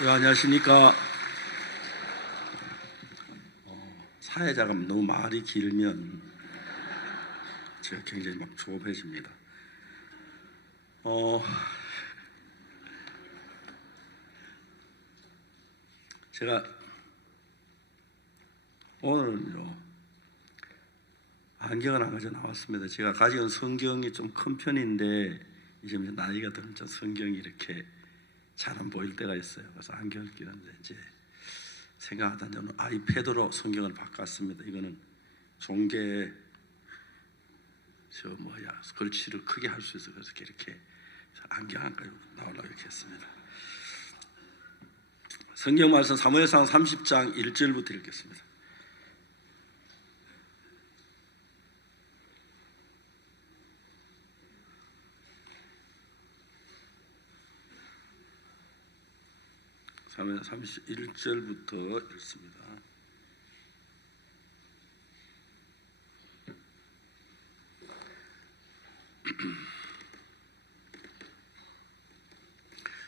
네, 안녕하십니까. 사회자가 너무 말이 길면 제가 굉장히 막 조급해집니다. 제가 오늘은요, 안경을 안 가져 나왔습니다. 제가 가지고 성경이 좀 큰 편인데 이제 나이가 들면 좀 성경이 이렇게 잘 안 보일 때가 있어요. 그래서 안경을 끼는데 이제 생각하다 저는 아이패드로 성경을 바꿨습니다. 이거는 종계 글씨를 크게 할 수 있어서 그래서 이렇게 안경 안 까고 나오려고 이렇게 했습니다. 성경 말씀 사무엘상 30장 1절부터 읽겠습니다. 사무엘상 31절부터 읽습니다.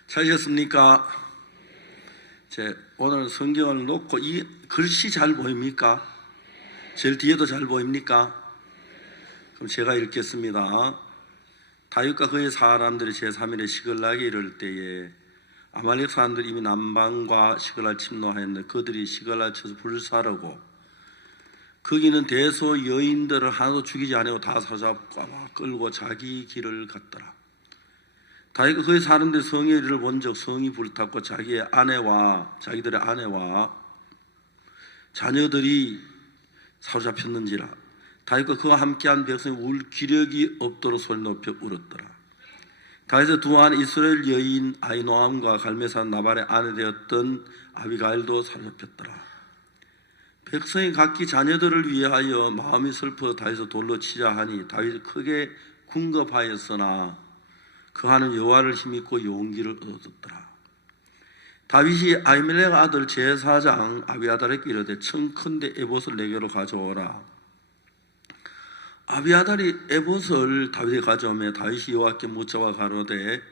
찾으셨습니까? 오늘 성경을 놓고 이 글씨 잘 보입니까? 제일 뒤에도 잘 보입니까? 그럼 제가 읽겠습니다. 다윗과 그의 사람들이 제3일에 시글락에 이를 때에 아말렉 사람들이 이미 남방과 시글락 침노하였는데 그들이 시글락 쳐서 불사르고 거기는 대소 여인들을 하나도 죽이지 아니하고 다 사로잡고 끌고 자기 길을 갔더라. 다윗과 그의 사람들이 성에 이르러 본즉 성이 불탔고 자기들의 아내와 자녀들이 사로잡혔는지라. 다윗과 그와 함께한 백성이 울 기력이 없도록 소리 높여 울었더라. 다윗의 두 아내 이스라엘 여인 아히노암과 갈멜산 나발의 아내 되었던 아비가일도 사로잡혔더라. 백성이 각기 자녀들을 위하여 마음이 슬퍼 다윗을 돌로 치자 하니 다윗이 크게 궁급하였으나 그하는 여호와를 힘입고 용기를 얻었더라. 다윗이 아히멜렉 아들 제사장 아비아달에게 이르되 청컨대 에봇을 내게로 가져오라. 아비아달이 에봇을 다윗에게 가져오매 다윗이 여호와께 묻자와 가로되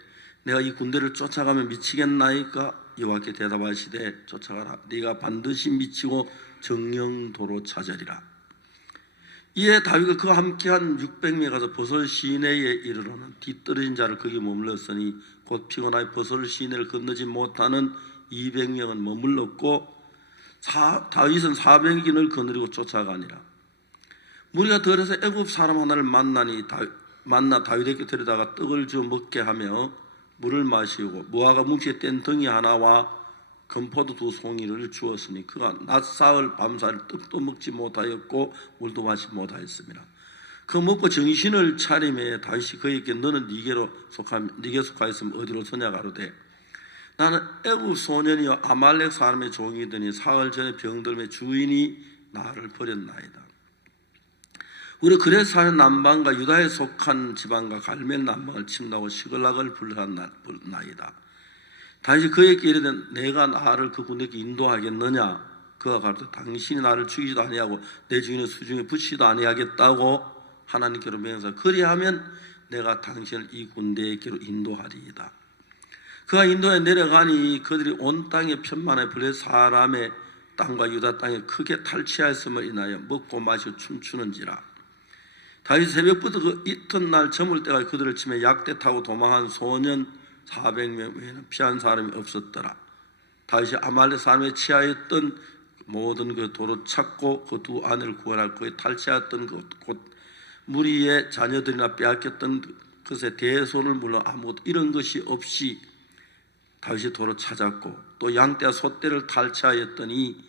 내가 이 군대를 쫓아가면 미치겠나이까? 여호와께 대답하시되 쫓아가라. 네가 반드시 미치고 정령도로 찾으리라. 이에 다윗과 그와 함께한 600명이 가서 버설 시내에 이르러는 뒤떨어진 자를 거기 머물렀으니 곧 피곤하여 버설 시내를 건너지 못하는 200명은 머물렀고 다윗은 400인을 거느리고 쫓아가니라. 무리가 들어서 애굽 사람 하나를 만나 다윗에게 데려다가 떡을 주어 먹게 하며 물을 마시고 무화과 뭉치에 뗀 덩이 하나와 건포도 2송이를 주었으니 그가 낮 사흘 밤사흘 떡도 먹지 못하였고 물도 마시지 못하였습니다. 그 먹고 정신을 차림에 다윗이 그에게 너는 네게 속하였으면 어디로 서냐 가로되 나는 애굽 소년이여 아말렉 사람의 종이더니 사흘 전에 병들매 주인이 나를 버렸나이다. 우리 그레스 사는 남방과 유다에 속한 지방과 갈멜 남방을 침노하고 시글락을 불렀나이다. 다윗이 그에게 이르되 내가 나를 그 군대에게 인도하겠느냐? 그가 가로되 당신이 나를 죽이지도 아니하고 내 주인의 수중에 붙이지도 아니하겠다고 하나님께로 맹세하여 그리하면 내가 당신을 이 군대에게로 인도하리이다. 그가 인도에 내려가니 그들이 온 땅에 편만에 블레 사람의 땅과 유다 땅에 크게 탈취하였음을 인하여 먹고 마시고 춤추는지라. 다윗 새벽부터 그 이튿날 저물 때까지 그들을 치며 약대 타고 도망한 소년 400명 외에는 피한 사람이 없었더라. 다윗이 아말렉 사람에 취하였던 모든 그 도로 찾고 그 두 아내를 구원할 그의 탈취하였던 곧 무리의 자녀들이나 빼앗겼던 것에 대소를 물러 아무것도 이런 것이 없이 다윗이 도로 찾았고 또 양떼와 소떼를 탈취하였더니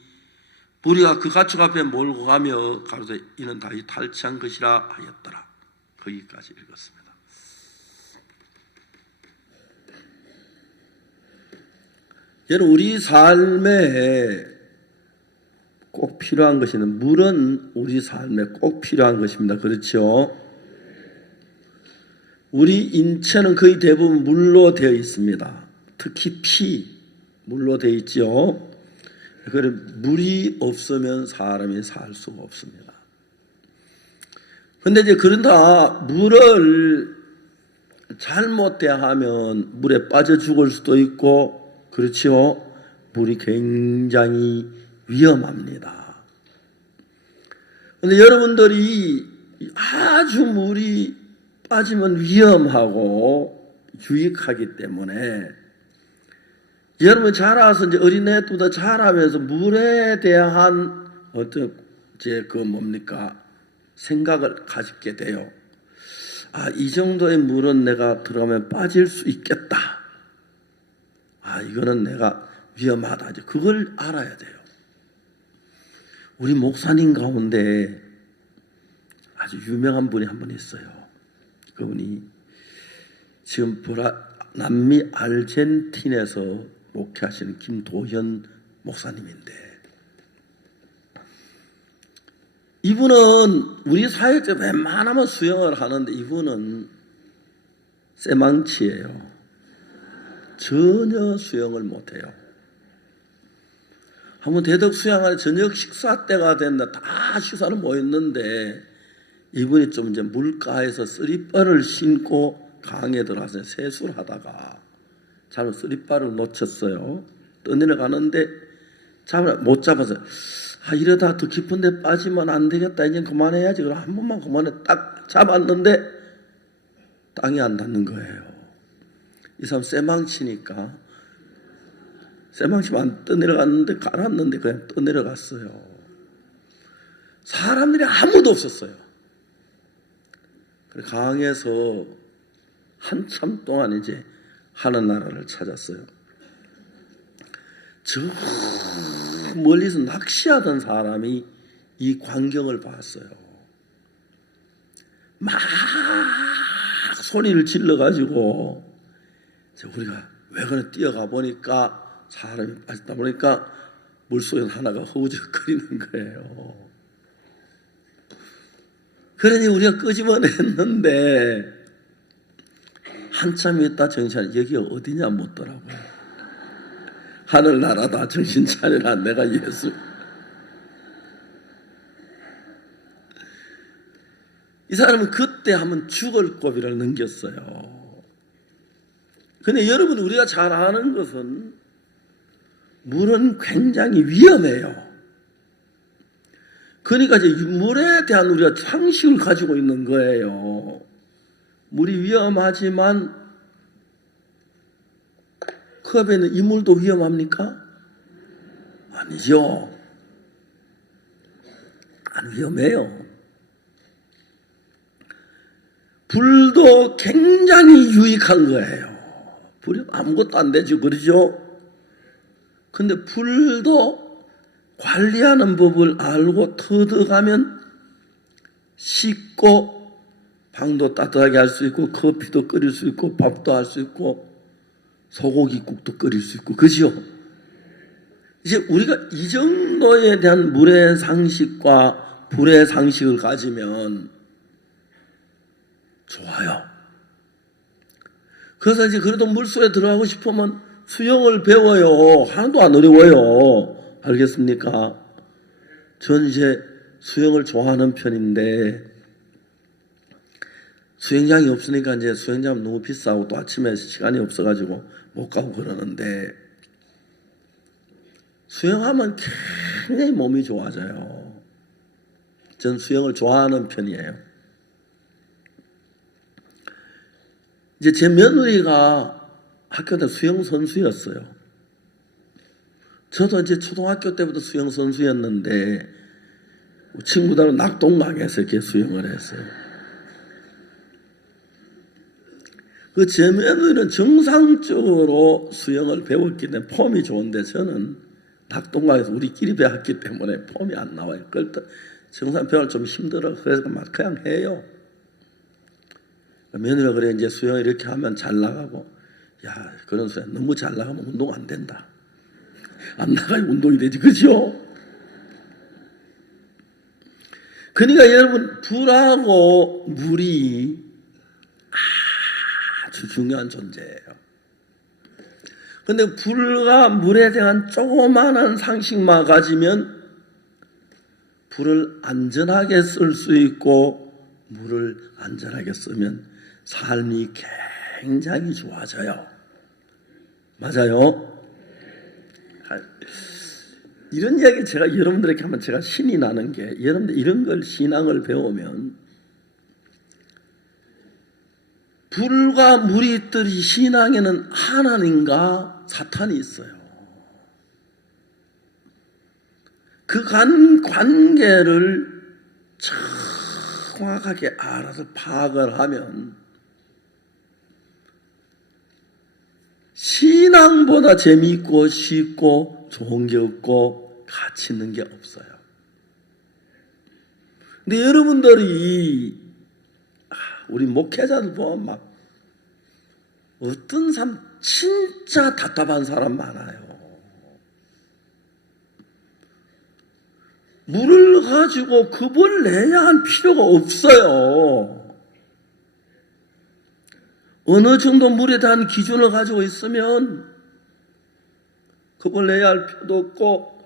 무리가 그 가축 앞에 몰고 가며 가로되 이는 다윗이 탈취한 것이라 하였더라. 거기까지 읽었습니다. 여러분 우리 삶에 꼭 필요한 것이는 물은 우리 삶에 꼭 필요한 것입니다. 그렇죠? 우리 인체는 거의 대부분 물로 되어 있습니다. 특히 피 물로 되어 있죠. 그래 물이 없으면 사람이 살 수가 없습니다. 그런데 이제 그런다 물을 잘못 대하면 물에 빠져 죽을 수도 있고 그렇지요. 물이 굉장히 위험합니다. 그런데 여러분들이 아주 물이 빠지면 위험하고 유익하기 때문에 여러분 자라서 이제 어린애 때부터 자라면서 물에 대한 어떤 생각을 가지게 돼요. 이 정도의 물은 내가 들어가면 빠질 수 있겠다. 이거는 내가 위험하다. 이제 그걸 알아야 돼요. 우리 목사님 가운데 아주 유명한 분이 한 분 있어요. 그분이 지금 남미 아르헨틴에서 목회하시는 김도현 목사님인데, 이분은 우리 사회에 웬만하면 수영을 하는데 이분은 쇠망치예요. 전혀 수영을 못해요. 한번 대덕 수양할 저녁 식사 때가 됐는데 다 식사를 모였는데 이분이 좀 이제 물가에서 쓰리바를 신고 강에 들어가서 세수를 하다가 잘못 쓰리바를 놓쳤어요. 떠내려가는데 못 잡아서 이러다 더 깊은 데 빠지면 안 되겠다. 이제 그만해야지. 그럼 한 번만 그만해. 딱 잡았는데 땅이 안 닿는 거예요. 이 사람 쇠망치니까 쇠망치만 떠내려갔는데 갈았는데 그냥 떠내려갔어요. 사람들이 아무도 없었어요. 그래서 강에서 한참 동안 이제 하늘나라를 찾았어요. 저 멀리서 낚시하던 사람이 이 광경을 봤어요. 막 소리를 질러가지고 우리가 외관에 뛰어가 보니까 사람이 빠지다 보니까 물속에서 하나가 허우적거리는 거예요. 그러니 우리가 끄집어냈는데 한참 있다 정신 여기가 어디냐 묻더라고요. 하늘나라다. 정신 차려라. 내가 예수. 이 사람은 그때 한번 죽을 고비를 넘겼어요. 근데 여러분, 우리가 잘 아는 것은 물은 굉장히 위험해요. 그러니까 이제 물에 대한 우리가 상식을 가지고 있는 거예요. 물이 위험하지만 컵에 있는 이 물도 위험합니까? 아니죠. 안 위험해요. 불도 굉장히 유익한 거예요. 불이 아무것도 안 되죠. 그러죠? 근데 불도 관리하는 법을 알고 터득하면 씻고 방도 따뜻하게 할 수 있고 커피도 끓일 수 있고 밥도 할 수 있고 소고기국도 끓일 수 있고, 그죠? 이제 우리가 이 정도에 대한 물의 상식과 불의 상식을 가지면 좋아요. 그래서 이제 그래도 물속에 들어가고 싶으면 수영을 배워요. 하나도 안 어려워요. 알겠습니까? 전 이제 수영을 좋아하는 편인데 수영장이 없으니까 이제 수영장 너무 비싸고 또 아침에 시간이 없어가지고 못 가고 그러는데 수영하면 굉장히 몸이 좋아져요. 전 수영을 좋아하는 편이에요. 이제 제 며느리가 학교 때 수영 선수였어요. 저도 이제 초등학교 때부터 수영 선수였는데 친구들은 낙동강에서 이렇게 수영을 했어요. 그 제 며느리는 정상적으로 수영을 배웠기 때문에 폼이 좋은데 저는 낙동강에서 우리끼리 배웠기 때문에 폼이 안 나와요. 그럴 때 정상 배우는 좀 힘들어. 그래서 막 그냥 해요. 며느리가 그래 이제 수영 이렇게 하면 잘 나가고, 야 그런 수영 너무 잘 나가면 운동 안 된다. 안 나가야 운동이 되지, 그죠? 그러니까 여러분, 불하고 물이 아주 중요한 존재예요. 근데 불과 물에 대한 조그마한 상식만 가지면 불을 안전하게 쓸 수 있고 물을 안전하게 쓰면 삶이 굉장히 좋아져요. 맞아요? 이런 이야기 제가 여러분들에게 하면 제가 신이 나는 게, 여러분들 이런 걸 신앙을 배우면 불과 물이 있듯이 신앙에는 하나님과 사탄이 있어요. 그 관계를 정확하게 알아서 파악을 하면 신앙보다 재미있고 쉽고 좋은 게 없고 가치 있는 게 없어요. 근데 여러분들이 우리 목회자들 보면 막 어떤 사람 진짜 답답한 사람 많아요. 물을 가지고 급을 내야 할 필요가 없어요. 어느 정도 물에 대한 기준을 가지고 있으면 급을 내야 할 필요도 없고,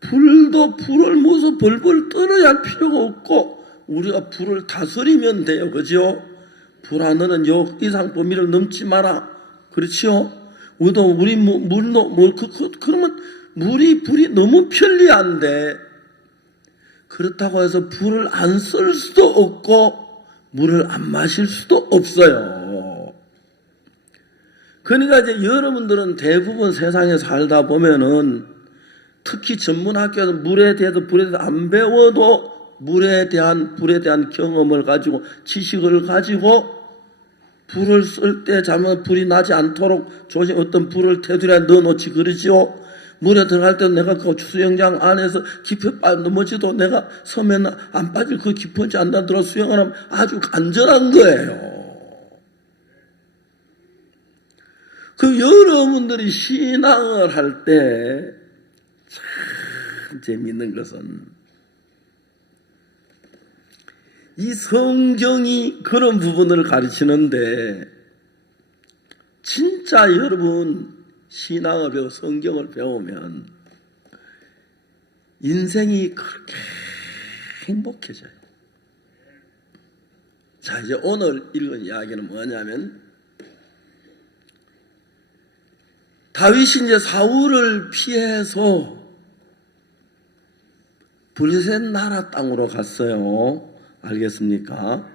불도 불을 모서 벌벌 떨어야 할 필요가 없고, 우리가 불을 다스리면 돼요. 그죠? 불아, 너는 요 이상 범위를 넘지 마라. 그렇죠? 우리 물도 그러면 불이 너무 편리한데, 그렇다고 해서 불을 안 쓸 수도 없고 물을 안 마실 수도 없어요. 그러니까 이제 여러분들은 대부분 세상에 살다 보면은, 특히 전문학교에서 물에 대해서 불에 대해서 안 배워도 불에 대한 경험을 가지고, 지식을 가지고 불을 쓸 때 잘못 불이 나지 않도록 조심, 어떤 불을 테두리에 넣어놓지 그러죠. 물에 들어갈 때도 내가 그 수영장 안에서 깊이 넘어지도 내가 섬에는 안 빠질 그 깊은지 안다더라 수영을 하면 아주 안전한 거예요. 그 여러분들이 신앙을 할 때 참 재미있는 것은, 이 성경이 그런 부분을 가르치는데, 진짜 여러분 신앙을 배우고 성경을 배우면 인생이 그렇게 행복해져요. 자, 이제 오늘 읽은 이야기는 뭐냐면, 다윗이 이제 사울을 피해서 블레셋 나라 땅으로 갔어요. 알겠습니까?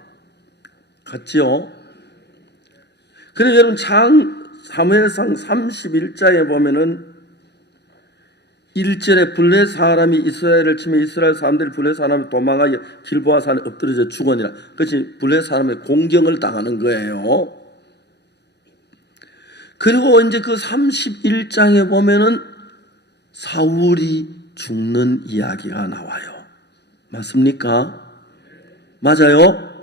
갔죠? 그래서 여러분 사무엘상 31장에 보면은 1절에 블레셋 사람이 이스라엘을 치며 이스라엘 사람들이 블레셋 사람을 도망하여 길보아 산에 엎드려져 죽으니라. 그것이 블레셋 사람의 공경을 당하는 거예요. 그리고 이제 그 31장에 보면은 사울이 죽는 이야기가 나와요. 맞습니까? 맞아요?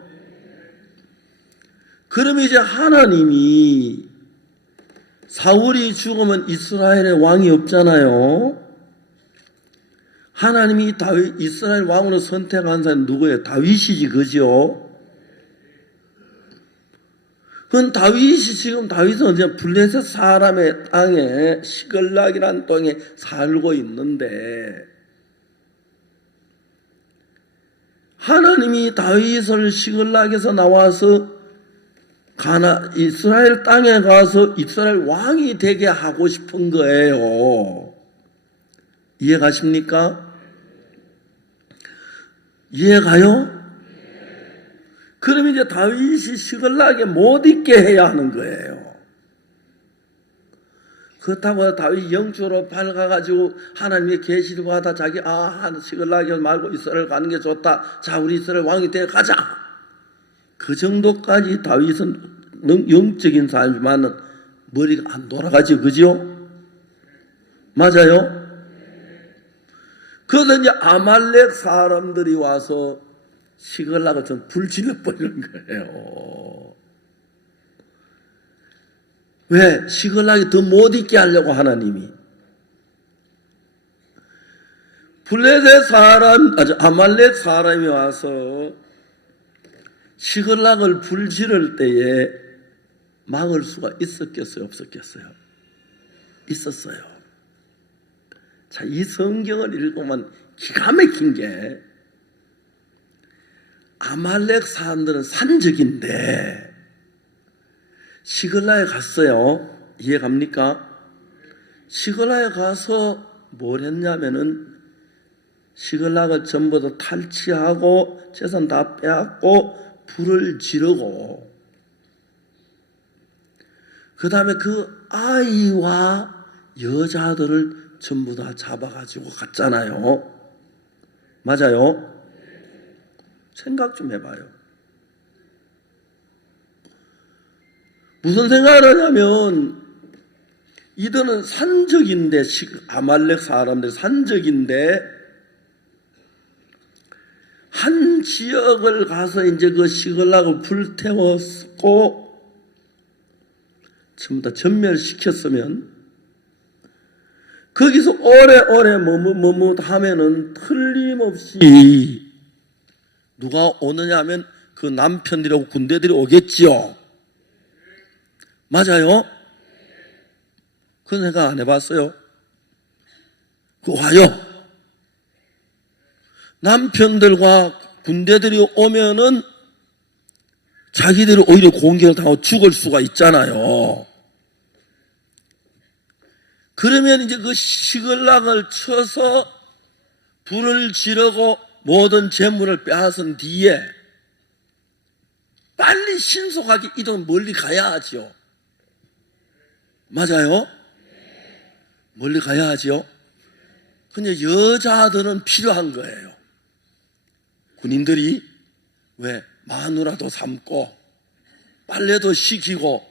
그럼 이제 하나님이 사울이 죽으면 이스라엘의 왕이 없잖아요. 하나님이 이스라엘 왕으로 선택한 사람은 누구예요? 다윗이지, 그죠? 그건 다윗은 이제 블레셋 사람의 땅에, 시글락이라는 땅에 살고 있는데, 하나님이 다윗을 시글락에서 나와서 이스라엘 땅에 가서 이스라엘 왕이 되게 하고 싶은 거예요. 이해가십니까? 이해가요? 그럼 이제 다윗이 시글락에 못 있게 해야 하는 거예요. 그렇다고 다윗이 영적으로 밝아가지고 하나님의 계시를 받아 자기 시글락에 말고 이스라엘 가는 게 좋다. 자, 우리 이스라엘 왕이 되어 가자. 그 정도까지 다윗은 영적인 사람이지만 머리가 안 돌아가죠. 그죠? 맞아요? 그래서 이제 아말렉 사람들이 와서 시글락을 좀 불질러 버리는 거예요. 왜? 시글락이 더 못 있게 하려고 하나님이. 아말렉 사람이 와서 시글락을 불지를 때에 막을 수가 있었겠어요? 없었겠어요? 있었어요. 자, 이 성경을 읽으면 기가 막힌 게, 아말렉 사람들은 산적인데 시글락에 갔어요. 이해갑니까? 시글락에 가서 뭘 했냐면은 시글락을 전부 다 탈취하고 재산 다 빼앗고 불을 지르고, 그 다음에 그 아이와 여자들을 전부 다 잡아가지고 갔잖아요. 맞아요? 생각 좀 해봐요. 무슨 생각을 하냐면, 이들은 산적인데, 아말렉 사람들 산적인데, 한 지역을 가서 이제 그 시글락을 불태웠고 전부 다 전멸시켰으면, 거기서 오래오래 머뭇머뭇하면은 틀림없이 누가 오느냐 하면 그 남편들하고 군대들이 오겠지요. 맞아요? 그런 생각 안 해봤어요? 그 와요. 남편들과 군대들이 오면은 자기들이 오히려 공격을 당하고 죽을 수가 있잖아요. 그러면 이제 그 시글락을 쳐서 불을 지르고 모든 재물을 빼앗은 뒤에 빨리 신속하게 이동, 멀리 가야 하죠. 맞아요? 멀리 가야 하죠. 근데 여자들은 필요한 거예요. 군인들이 왜 마누라도 삼고 빨래도 시키고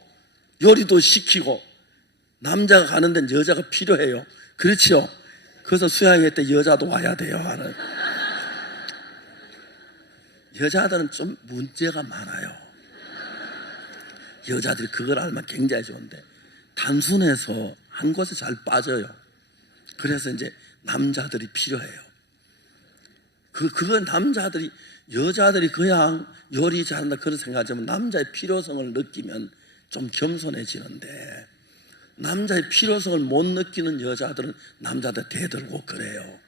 요리도 시키고, 남자가 가는 데는 여자가 필요해요. 그렇죠? 그래서 수양회 때 여자도 와야 돼요. 하는. 여자들은 좀 문제가 많아요. 여자들이 그걸 알면 굉장히 좋은데 단순해서 한 곳에 잘 빠져요. 그래서 이제 남자들이 필요해요. 그건 남자들이, 여자들이 그냥 요리 잘한다 그런 생각하지만 남자의 필요성을 느끼면 좀 겸손해지는데, 남자의 필요성을 못 느끼는 여자들은 남자들 대들고 그래요.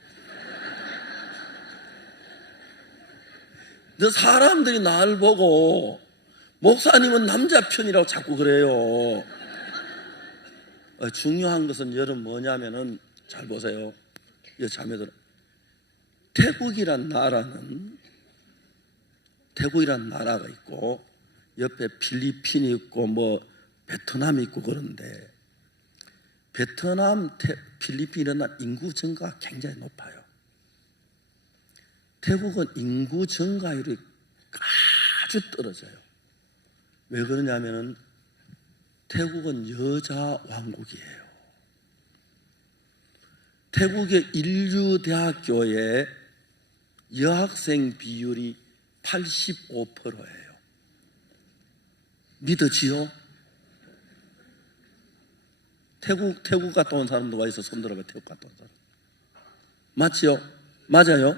근데 사람들이 나를 보고 목사님은 남자 편이라고 자꾸 그래요. 중요한 것은 여러분 뭐냐면은, 잘 보세요. 이 자매들, 태국이란 나라가 있고 옆에 필리핀이 있고 뭐 베트남이 있고 그런데, 베트남, 필리핀은 인구 증가가 굉장히 높아요. 태국은 인구 증가율이 아주 떨어져요. 왜 그러냐면은 태국은 여자 왕국이에요. 태국의 인류대학교의 여학생 비율이 85%예요. 믿어지요? 태국 갔다 온 사람도 와 있어. 손 들어봐. 태국 갔다 온 사람. 맞지요? 맞아요?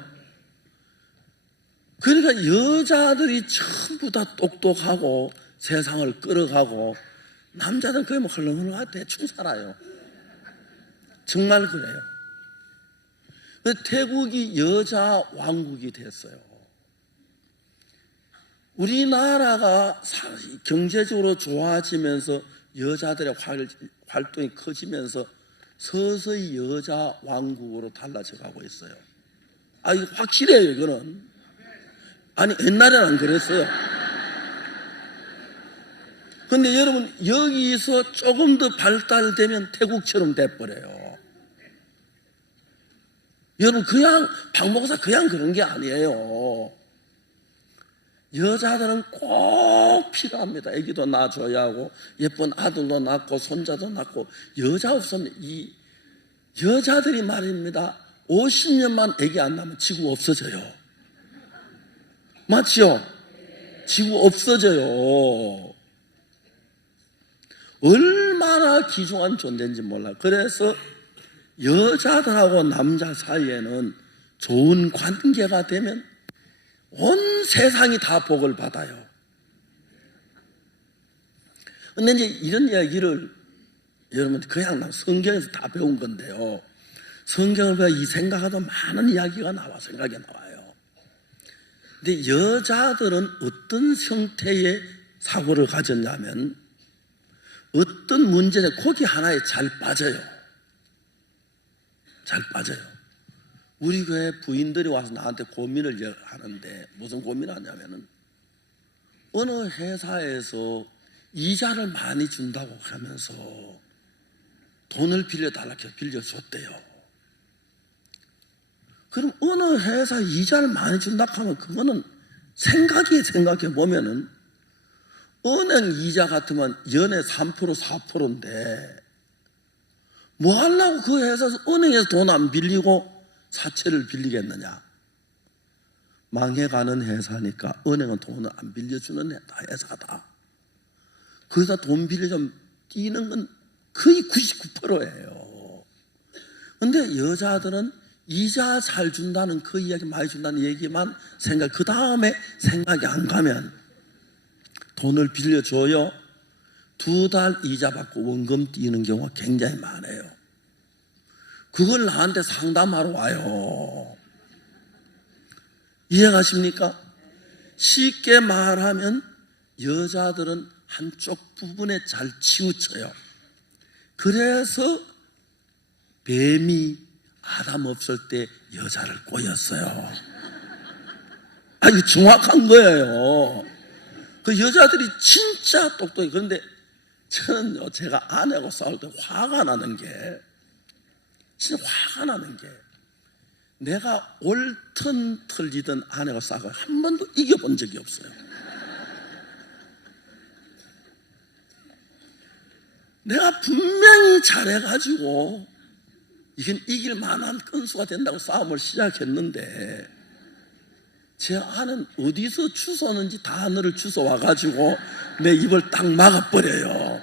그러니까 여자들이 전부 다 똑똑하고 세상을 끌어가고, 남자들은 그게 뭐 헐렁헐렁하게 대충 살아요. 정말 그래요. 태국이 여자 왕국이 됐어요. 우리나라가 경제적으로 좋아지면서 여자들의 활동이 커지면서 서서히 여자 왕국으로 달라져 가고 있어요. 이거 확실해요. 이거는. 아니, 옛날에는 안 그랬어요. 근데 여러분, 여기서 조금 더 발달되면 태국처럼 돼버려요. 여러분, 그냥 박 목사 그냥 그런 게 아니에요. 여자들은 꼭 필요합니다. 아기도 낳아줘야 하고, 예쁜 아들도 낳고 손자도 낳고. 여자 없으면, 이 여자들이 말입니다, 50년만 아기 안 낳으면 지구 없어져요. 맞죠? 지구 없어져요. 얼마나 귀중한 존재인지 몰라요. 그래서 여자들하고 남자 사이에는 좋은 관계가 되면 온 세상이 다 복을 받아요. 근데 이제 이런 이야기를 여러분 그냥 성경에서 다 배운 건데요. 성경을 보면 이 생각하도 많은 이야기가 생각이 나와요. 근데 여자들은 어떤 형태의 사고를 가졌냐면, 어떤 문제에 거기 하나에 잘 빠져요. 잘 빠져요. 우리 교회 부인들이 와서 나한테 고민을 하는데 무슨 고민하냐면은 어느 회사에서 이자를 많이 준다고 하면서 돈을 빌려달라고 해서 빌려줬대요. 그럼 어느 회사 이자를 많이 준다고 하면 그거는 생각해 보면은 은행 이자 같으면 연에 3% 4%인데 뭐 하려고 그 회사에서 은행에서 돈 안 빌리고 사채를 빌리겠느냐. 망해가는 회사니까 은행은 돈을 안 빌려주는 회사다. 거기다 돈 빌려주면 뛰는 건 거의 99%예요. 근데 여자들은 이자 잘 준다는 그 이야기, 많이 준다는 얘기만 그 다음에 생각이 안 가면 돈을 빌려줘요. 2달 이자 받고 원금 뛰는 경우가 굉장히 많아요. 그걸 나한테 상담하러 와요. 이해가십니까? 쉽게 말하면 여자들은 한쪽 부분에 잘 치우쳐요. 그래서 뱀이 아담 없을 때 여자를 꼬였어요. 이거 정확한 거예요. 그 여자들이 진짜 똑똑해. 그런데 저는요, 제가 아내하고 싸울 때 화가 나는 게, 진짜 화가 나는 게, 내가 옳든 틀리든 아내가 싸고 한 번도 이겨본 적이 없어요. 내가 분명히 잘해가지고 이건 이길 만한 건수가 된다고 싸움을 시작했는데 제 아내는 어디서 주웠는지 다 하늘을 주워와가지고 내 입을 딱 막아버려요.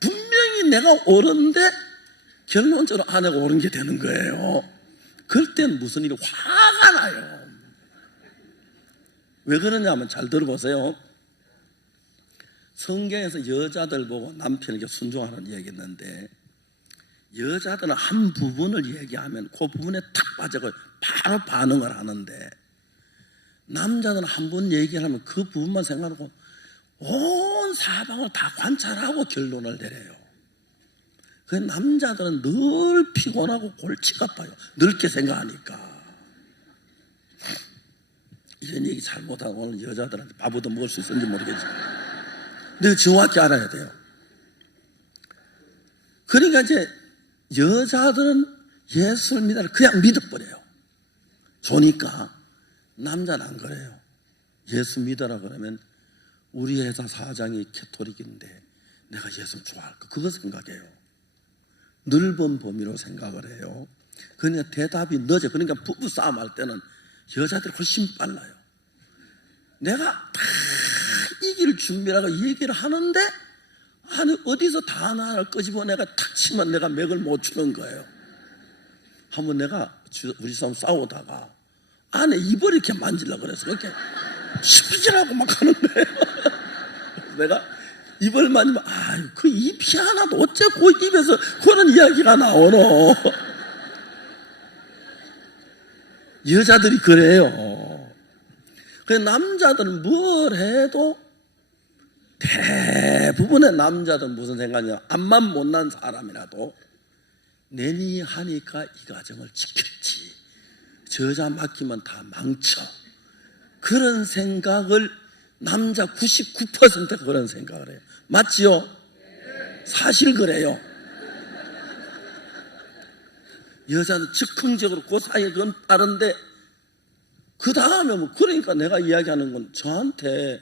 분명히 내가 옳은데 결론적으로 아내가 옳은 게 되는 거예요. 그럴 땐 무슨 일이 화가 나요. 왜 그러냐면 잘 들어보세요. 성경에서 여자들 보고 남편에게 순종하는 얘기 있는데 여자들은 한 부분을 얘기하면 그 부분에 탁 빠져서 바로 반응을 하는데 남자들은 한 번 얘기하면 그 부분만 생각하고 온 사방을 다 관찰하고 결론을 내려요. 그 남자들은 늘 피곤하고 골치가 아파요. 넓게 생각하니까. 이런 얘기 잘못하면 오늘 여자들한테 밥 얻어 먹을 수 있는지 모르겠지만 근데 정확히 알아야 돼요. 그러니까 이제 여자들은 예수를 믿어라 그냥 믿어버려요. 좋으니까. 남자는 안 그래요. 예수 믿어라 그러면 우리 회사 사장이 캐토릭인데 내가 예수 좋아할까? 그거 생각해요. 넓은 범위로 생각을 해요. 그러니까 대답이 늦어. 그러니까 부부싸움 할 때는 여자들이 훨씬 빨라요. 내가 다 이길 준비라고 얘기를 하는데 아니 어디서 단어를 끄집어내가 탁 치면 내가 맥을 못 추는 거예요. 한번 내가 우리 싸우다가 안에 입을 이렇게 만지려고 그래서 그렇게 시비질하고 막 하는 거예요. 내가 입을 만지면 그 입이 하나도 어째 그 입에서 그런 이야기가 나오노. 여자들이 그래요. 그 남자들은 뭘 해도 대부분의 남자들은 무슨 생각이냐, 앞만 못난 사람이라도 내니 하니까 이 가정을 지켰지, 저 여자 맡기면 다 망쳐, 그런 생각을 남자 99%가 그런 생각을 해요. 맞지요? 사실 그래요. 여자는 즉흥적으로 그 사이에 그건 빠른데 그 다음에 뭐 그러니까 내가 이야기하는 건 저한테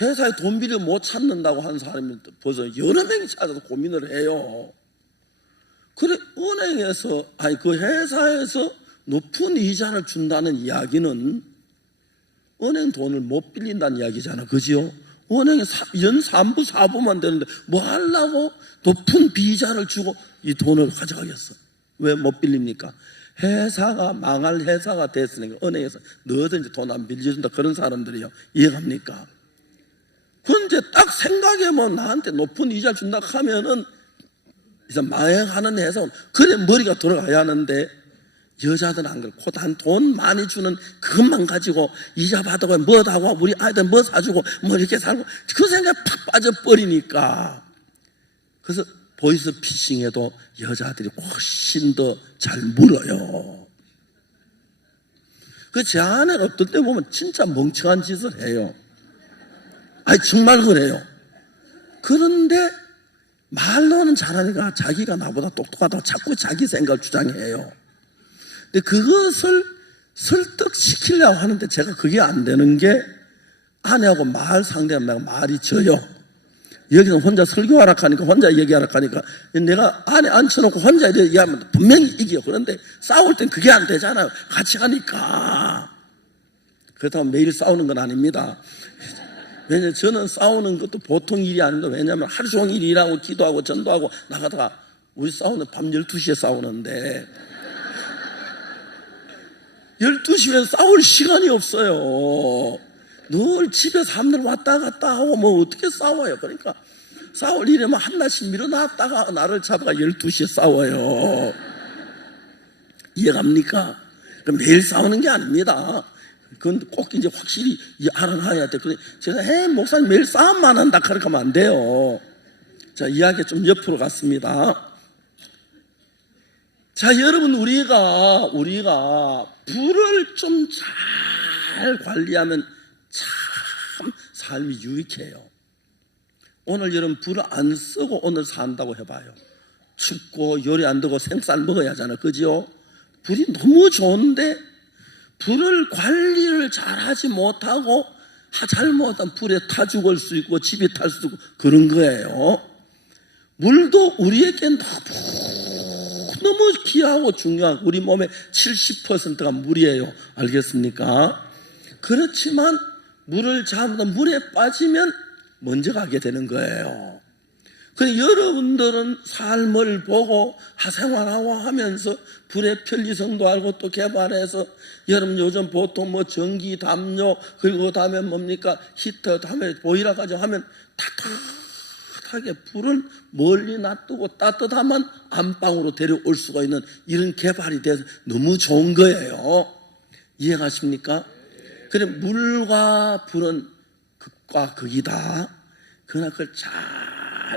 회사에 돈 빌려 못 찾는다고 하는 사람이 벌써 여러 명이 찾아서 고민을 해요. 그래 은행에서 그 회사에서 높은 이자를 준다는 이야기는 은행 돈을 못 빌린다는 이야기잖아, 그죠? 은행에 연 3부 4부만 되는데 뭐 하려고 높은 비자를 주고 이 돈을 가져가겠어? 왜 못 빌립니까? 회사가 망할 회사가 됐으니까 은행에서 너든지 돈 안 빌려준다, 그런 사람들이요. 이해갑니까? 그런데 딱 생각해보면 나한테 높은 이자 준다 하면은 이제 망해가는 회사, 그래 머리가 돌아가야 하는데 여자들은 안 그래. 단 돈 많이 주는 그것만 가지고 이자 받아고 뭐 하고 우리 아이들 뭐 사주고 뭐 이렇게 살고 그 생각에 팍 빠져버리니까. 그래서 보이스피싱에도 여자들이 훨씬 더 잘 물어요. 그 제 아내가 어떨 때 보면 진짜 멍청한 짓을 해요. 아니 정말 그래요. 그런데 말로는 잘하니까 자기가 나보다 똑똑하다고 자꾸 자기 생각을 주장해요. 근데 그것을 설득시키려고 하는데 제가 그게 안 되는 게 아내하고 말 상대하면 말이 져요. 여기서 혼자 설교하라 하니까 혼자 얘기하라 하니까 내가 안에 앉혀놓고 혼자 얘기하면 분명히 이겨요. 그런데 싸울 땐 그게 안 되잖아요. 같이 하니까. 그렇다고 매일 싸우는 건 아닙니다. 왜냐면 저는 싸우는 것도 보통 일이 아닙니다. 왜냐하면 하루 종일 일하고 기도하고 전도하고 나가다가 우리 싸우는 밤 12시에 싸우는데 12시면 싸울 시간이 없어요. 늘 집에 사람들 왔다 갔다 하고 뭐 어떻게 싸워요. 그러니까 싸울 일이면 한날씩 밀어놨다가 나를 잡아가 12시에 싸워요. 이해갑니까? 매일 싸우는 게 아닙니다. 그건 꼭 이제 확실히 알아놔야 돼. 그래 제가 목사님 매일 싸움만 한다 그렇게 하면 안 돼요. 자, 이야기 좀 옆으로 갔습니다. 자, 여러분 우리가 불을 좀 잘 관리하면 참 삶이 유익해요. 오늘 여러분 불 안 쓰고 오늘 산다고 해봐요. 춥고 요리 안 되고 생쌀 먹어야 하잖아. 그죠? 불이 너무 좋은데 불을 관리를 잘하지 못하고 잘못하면 불에 타 죽을 수 있고 집이 탈 수도 있고 그런 거예요. 물도 우리에게 너무 귀하고 중요한 우리 몸의 70%가 물이에요. 알겠습니까? 그렇지만 물을 잘못 물에 빠지면 먼저 가게 되는 거예요. 그래서 여러분들은 삶을 보고 생활하고 하면서 불의 편리성도 알고 또 개발해서 여러분 요즘 보통 뭐 전기 담요 그리고 다음에 뭡니까 히터 다음에 보일러까지 하면 따뜻하게 불을 멀리 놔두고 따뜻하면 안방으로 데려올 수가 있는 이런 개발이 돼서 너무 좋은 거예요. 이해가십니까? 그래 물과 불은 극과 극이다. 그러나 그걸 잘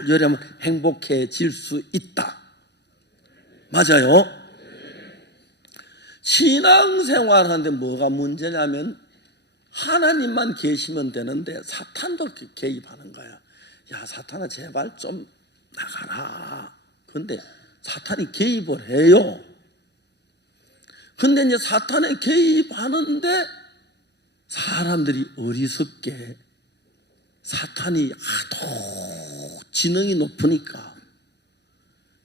요리하면 행복해질 수 있다. 맞아요? 신앙생활하는데 뭐가 문제냐면 하나님만 계시면 되는데 사탄도 개입하는 거야. 야 사탄아 제발 좀 나가라. 근데 사탄이 개입을 해요. 근데 이제 사탄에 개입하는데 사람들이 어리석게 사탄이 하도 지능이 높으니까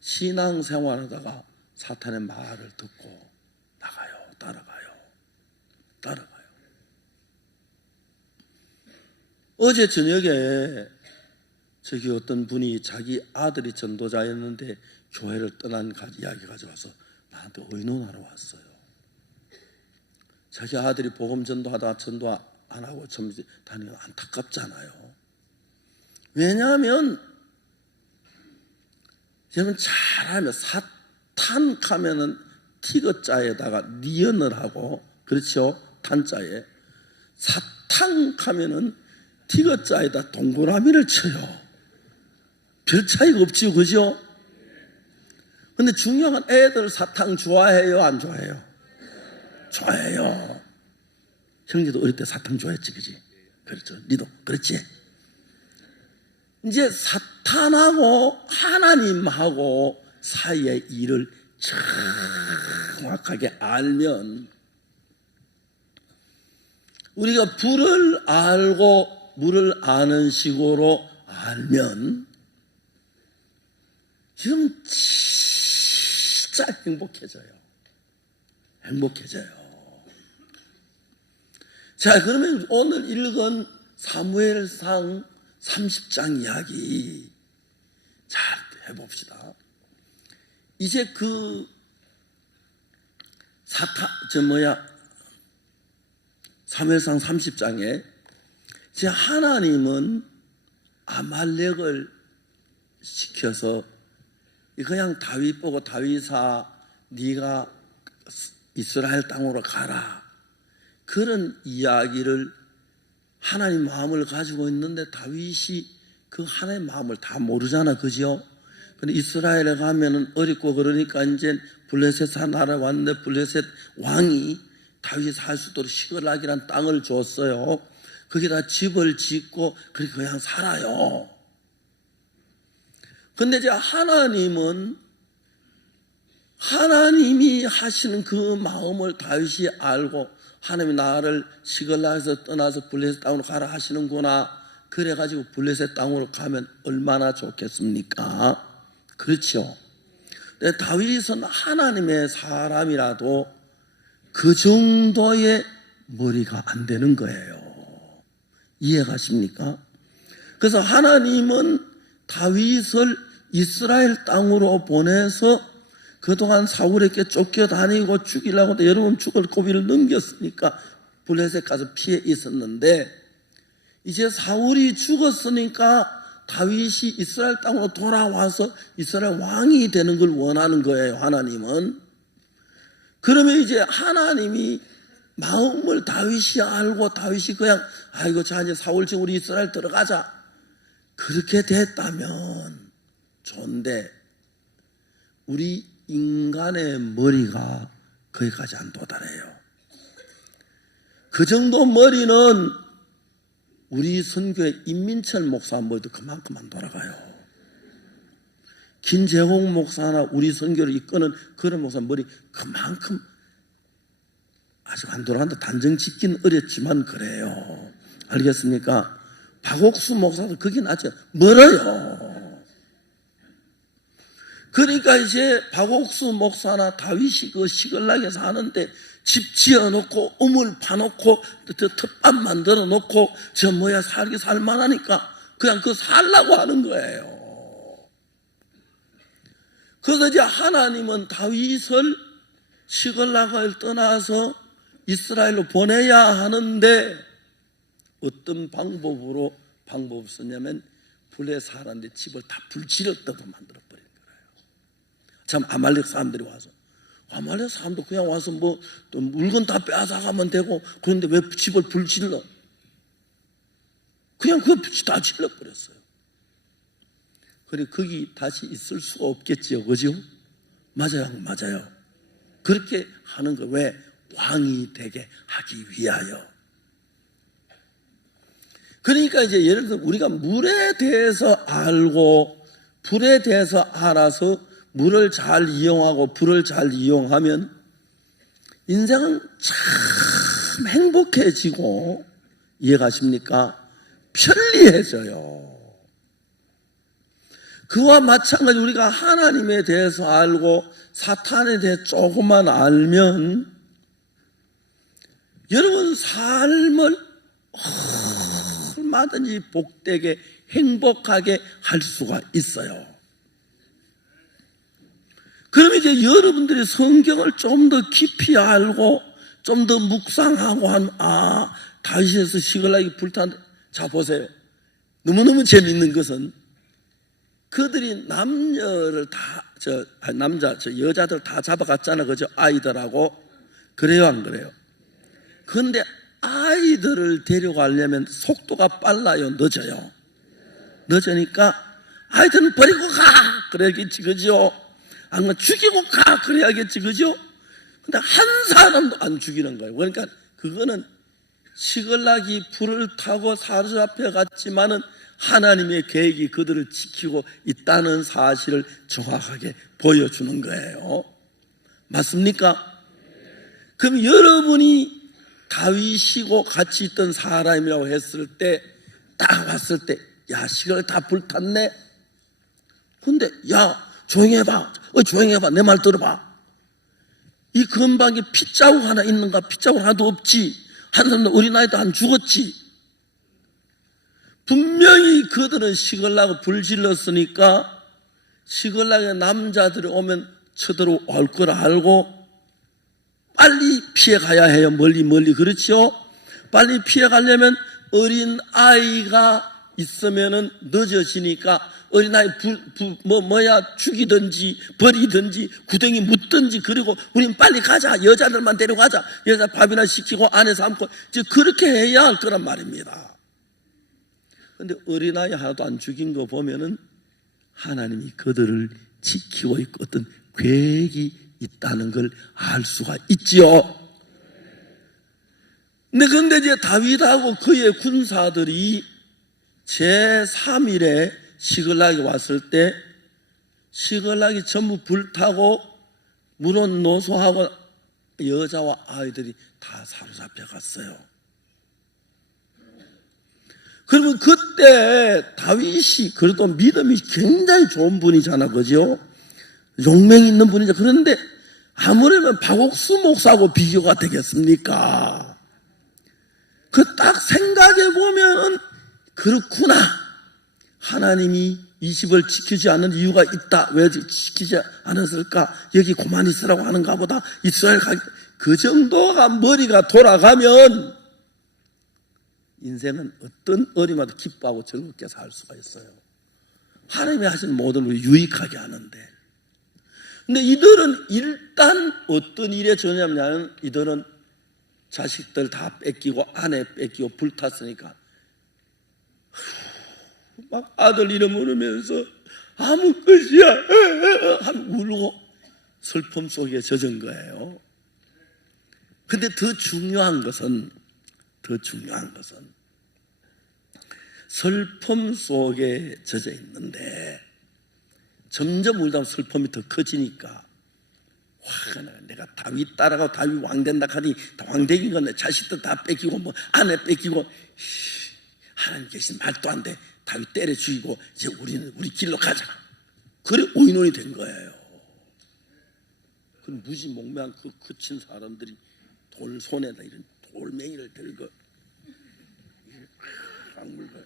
신앙생활하다가 사탄의 말을 듣고 나가요. 따라가요. 어제 저녁에 저기 어떤 분이 자기 아들이 전도자였는데 교회를 떠난 이야기 가져와서 나한테 의논하러 왔어요. 자기 아들이 복음 전도하다가 전도 안 하고 다니면 안타깝잖아요. 왜냐하면 여러분 잘하면 사탄 하면은 티거자에다가 니언을 하고 그렇죠? 탄자에 사탄 하면은 티거자에다 동그라미를 쳐요. 별 차이가 없지요, 그죠? 근데 중요한 건 애들 사탕 좋아해요, 안 좋아해요? 좋아해요. 형제도 어릴 때 사탕 좋아했지, 그지? 그렇죠. 니도 그렇지? 이제 사탄하고 하나님하고 사이의 일을 정확하게 알면 우리가 불을 알고 물을 아는 식으로 알면 지금 진짜 행복해져요. 자, 그러면 오늘 읽은 사무엘상 30장 이야기 잘 해봅시다. 이제 그 사무엘상 30장에 이제 하나님은 아말렉을 시켜서 그냥 다윗 보고 다윗아 네가 이스라엘 땅으로 가라 그런 이야기를 하나님 마음을 가지고 있는데 다윗이 그 하나님의 마음을 다 모르잖아, 그죠? 근데 이스라엘에 가면은 어렵고 그러니까 이제 블레셋 나라에 왔는데 블레셋 왕이 다윗이 살 수 있도록 시글락이라는 땅을 줬어요. 거기다 집을 짓고 그렇게 그냥 살아요. 근데 이제 하나님이 하시는 그 마음을 다윗이 알고 하나님이 나를 시글락에서 떠나서 블레셋 땅으로 가라 하시는구나. 그래가지고 블레셋 땅으로 가면 얼마나 좋겠습니까? 그렇죠. 근데 다윗은 하나님의 사람이라도 그 정도의 머리가 안 되는 거예요. 이해가십니까? 그래서 하나님은 다윗을 이스라엘 땅으로 보내서 그동안 사울에게 쫓겨다니고 죽이려고 여러 번 죽을 고비를 넘겼으니까 블레셋 가서 피해 있었는데 이제 사울이 죽었으니까 다윗이 이스라엘 땅으로 돌아와서 이스라엘 왕이 되는 걸 원하는 거예요. 하나님은. 그러면 이제 하나님이 마음을 다윗이 알고 다윗이 그냥 아이고 자 이제 사울 지금 우리 이스라엘 들어가자 그렇게 됐다면 좋은데 우리 인간의 머리가 거기까지 안 도달해요. 그 정도 머리는 우리 선교의 임민철 목사 머리도 그만큼 안 돌아가요. 김재홍 목사나 우리 선교를 이끄는 그런 목사 머리 그만큼 아직 안 돌아간다. 단정 짓긴 어렵지만 그래요. 알겠습니까? 박옥수 목사도 거긴 아직 멀어요. 그러니까 이제 박옥수 목사나 다윗이 그 시글락에 사는데 집 지어놓고 우물 파놓고 텃밭 만들어 놓고 살기 살만하니까 그냥 그 살라고 하는 거예요. 그래서 이제 하나님은 다윗을 시글락을 떠나서 이스라엘로 보내야 하는데 어떤 방법을 썼냐면 불에 사는데 집을 다 불지렸다고 만들어버린 거예요. 참 아말렉 사람들이 와서 아말렉 사람도 그냥 와서 또 물건 다 빼앗아가면 되고 그런데 왜 집을 불질러? 그냥 다 질러버렸어요. 그래 거기 다시 있을 수가 없겠지요. 그죠? 맞아요. 그렇게 하는 거 왜? 왕이 되게 하기 위하여. 그러니까 이제 예를 들어 우리가 물에 대해서 알고 불에 대해서 알아서 물을 잘 이용하고 불을 잘 이용하면 인생은 참 행복해지고 이해가십니까? 편리해져요. 그와 마찬가지 우리가 하나님에 대해서 알고 사탄에 대해 조금만 알면 여러분 삶을 얼마든지 복되게 행복하게 할 수가 있어요. 그럼 이제 여러분들이 성경을 좀 더 깊이 알고 좀 더 묵상하고 다윗에서 시글락이 불탄. 자 보세요. 너무너무 재밌는 것은 그들이 남녀를 다 여자들 다 잡아갔잖아. 그죠? 아이들하고. 그래요 안 그래요? 그런데 아이들을 데려가려면 속도가 빨라요? 늦어요? 늦으니까 아이들은 버리고 가! 그래야겠지. 그죠? 아니면 죽이고 가! 그래야겠지. 그죠? 근데 한 사람도 안 죽이는 거예요. 그러니까 그거는 시글락이 불을 타고 사로잡혀 갔지만은 하나님의 계획이 그들을 지키고 있다는 사실을 정확하게 보여주는 거예요. 맞습니까? 그럼 여러분이 다윗이고 같이 있던 사람이라고 했을 때 딱 왔을 때 야 시글락 다 불탔네. 근데 야 조용히 해봐. 조용히 해봐. 내 말 들어봐. 이 근방에 핏자국 하나 있는가? 핏자국 하나도 없지. 한 사람도 어린아이도 안 죽었지. 분명히 그들은 시글락을 불질렀으니까 시글락의 남자들이 오면 쳐들어올 걸 알고 빨리 피해가야 해요. 멀리 그렇죠? 빨리 피해가려면 어린아이가 있으면은 늦어지니까 어린아이 죽이든지 버리든지 구덩이 묻든지 그리고 우린 빨리 가자. 여자들만 데려가자. 여자 밥이나 시키고 안에 삶고 이제 그렇게 해야 할 거란 말입니다. 근데 어린아이 하나도 안 죽인 거 보면은 하나님이 그들을 지키고 있고 어떤 계획이 있다는 걸 알 수가 있지요. 그런데 이제 다윗하고 그의 군사들이 제3일에 시글락에 왔을 때 시글락이 전부 불타고 물은 노소하고 여자와 아이들이 다 사로잡혀 갔어요. 그러면 그때 다윗이 그래도 믿음이 굉장히 좋은 분이잖아, 그죠? 용맹이 있는 분이죠. 그런데 아무래도 박옥수 목사하고 비교가 되겠습니까? 그 딱 생각해 보면 그렇구나. 하나님이 이 집을 지키지 않는 이유가 있다. 왜 지키지 않았을까? 여기 고만 있으라고 하는가 보다. 이스라엘 그 정도가 머리가 돌아가면 인생은 어떤 어려움에도 기뻐하고 즐겁게 살 수가 있어요. 하나님이 하시는 모든 걸 유익하게 하는데. 근데 이들은 일단 어떤 일에 전념냐면 이들은 자식들 다 뺏기고 아내 뺏기고 불탔으니까 막 아들 이름 부르면서 아무 것이야 하고 울고 슬픔 속에 젖은 거예요. 근데 더 중요한 것은 슬픔 속에 젖어 있는데 점점 울다 슬픔이 더 커지니까 화가 나. 내가 다윗 따라가고 다윗 왕 된다 하니 왕 되긴 건데 자식들 다 뺏기고 뭐 아내 뺏기고 하나님 계신 말도 안 돼. 다윗 때려 죽이고 이제 우리는 우리 길로 가자. 그래 오인원이 된 거예요. 그 무지몽매한 그 거친 사람들이 돌 손에다 이런 돌멩이를 들고 강물가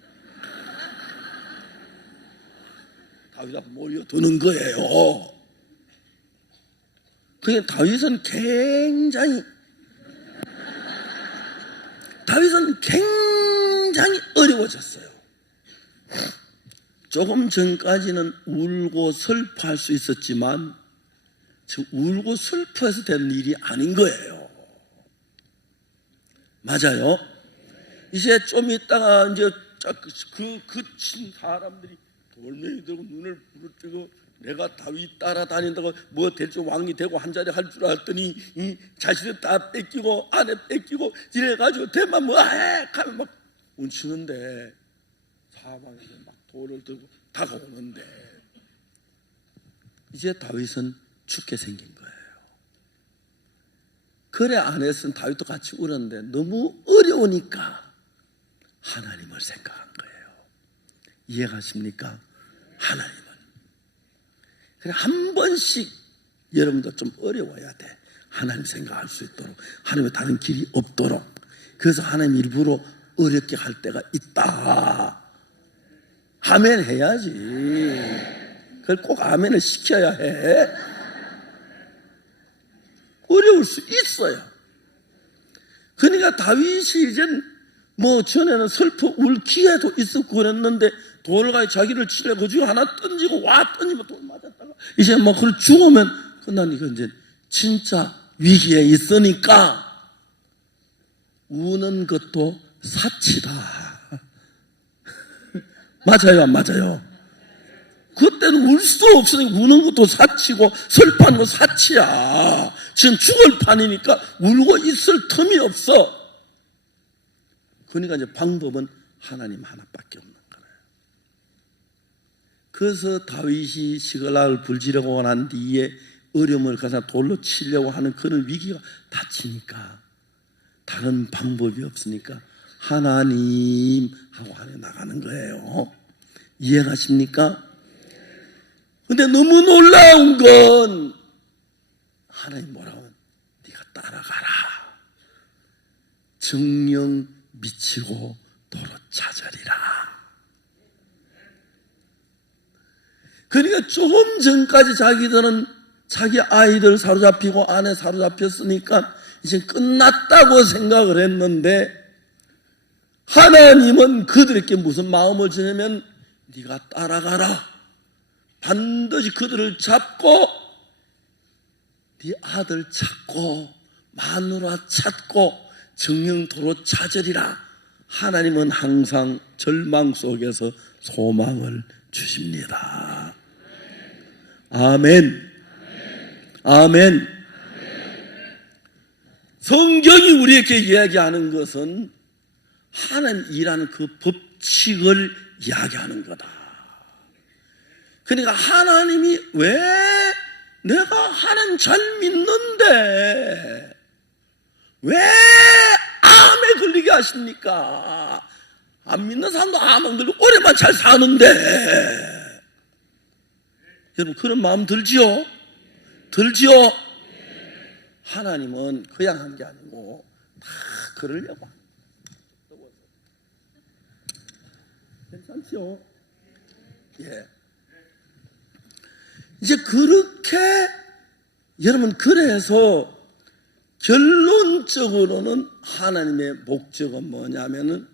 다윗 앞에 몰려드는 거예요. 그게 다윗은 굉장히 어려워졌어요. 조금 전까지는 울고 슬퍼할 수 있었지만 울고 슬퍼해서 된 일이 아닌 거예요. 맞아요. 이제 좀 있다가 이제 그 그친 사람들이 돌멩이 들고 눈을 부르뜨고 내가 다윗 따라다닌다고 뭐 될지 왕이 되고 한 자리 할 줄 알았더니 이 자식들 다 뺏기고 아내 뺏기고 이래가지고 대만 뭐해 하면 막 운치는데 사방에서 막 돌을 들고 다가오는데 이제 다윗은 죽게 생긴 거예요. 그래 안에서는 다윗도 같이 울었는데 너무 어려우니까 하나님을 생각한 거예요. 이해가십니까? 하나님은 그래 한 번씩 여러분도 좀 어려워야 돼. 하나님 생각할 수 있도록 하나님의 다른 길이 없도록. 그래서 하나님 일부러 어렵게 할 때가 있다. 아멘 해야지. 그걸 꼭 아멘을 시켜야 해. 어려울 수 있어요. 그러니까 다윗이 이젠 뭐 전에는 슬퍼 울 기회도 있었고 그랬는데 돌가에 자기를 치려 그 중에 하나 던지고 와 던지면 돌 맞았다가 이제 뭐 그걸 죽으면 끝나니까 이제 진짜 위기에 있으니까 우는 것도 사치다. 맞아요 안 맞아요? 그때는 울 수 없으니까 우는 것도 사치고 슬퍼하는 것도 사치야. 지금 죽을 판이니까 울고 있을 틈이 없어. 그러니까 이제 방법은 하나님 하나밖에 없는 거예요. 그래서 다윗이 시글락을 불지르고 난 뒤에 어려움을 가서 돌로 치려고 하는 그런 위기가 닥치니까 다른 방법이 없으니까 하나님 하고 안에 나가는 거예요. 이해가십니까? 근데 너무 놀라운 건 하나님 뭐라고 하면 네가 따라가라. 정령 미치고 도로 찾으리라. 그러니까 조금 전까지 자기들은 자기 아이들 사로잡히고 아내 사로잡혔으니까 이제 끝났다고 생각을 했는데 하나님은 그들에게 무슨 마음을 주냐면 네가 따라가라. 반드시 그들을 잡고 네 아들 찾고 마누라 찾고 정령도로 찾으리라 하나님은 항상 절망 속에서 소망을 주십니다. 아멘. 아멘. 성경이 우리에게 이야기하는 것은 하나님 일하는 그 법칙을 이야기하는 거다. 그러니까 하나님이 왜 내가 하나님 잘 믿는데 왜 암에 걸리게 하십니까? 안 믿는 사람도 암 안 걸리고 오래만 잘 사는데. 여러분 그런 마음 들지요? 들지요? 하나님은 그냥 한 게 아니고 다 그러려고. 괜찮죠? 예. 이제 그렇게 여러분 그래서 결론적으로는 하나님의 목적은 뭐냐면은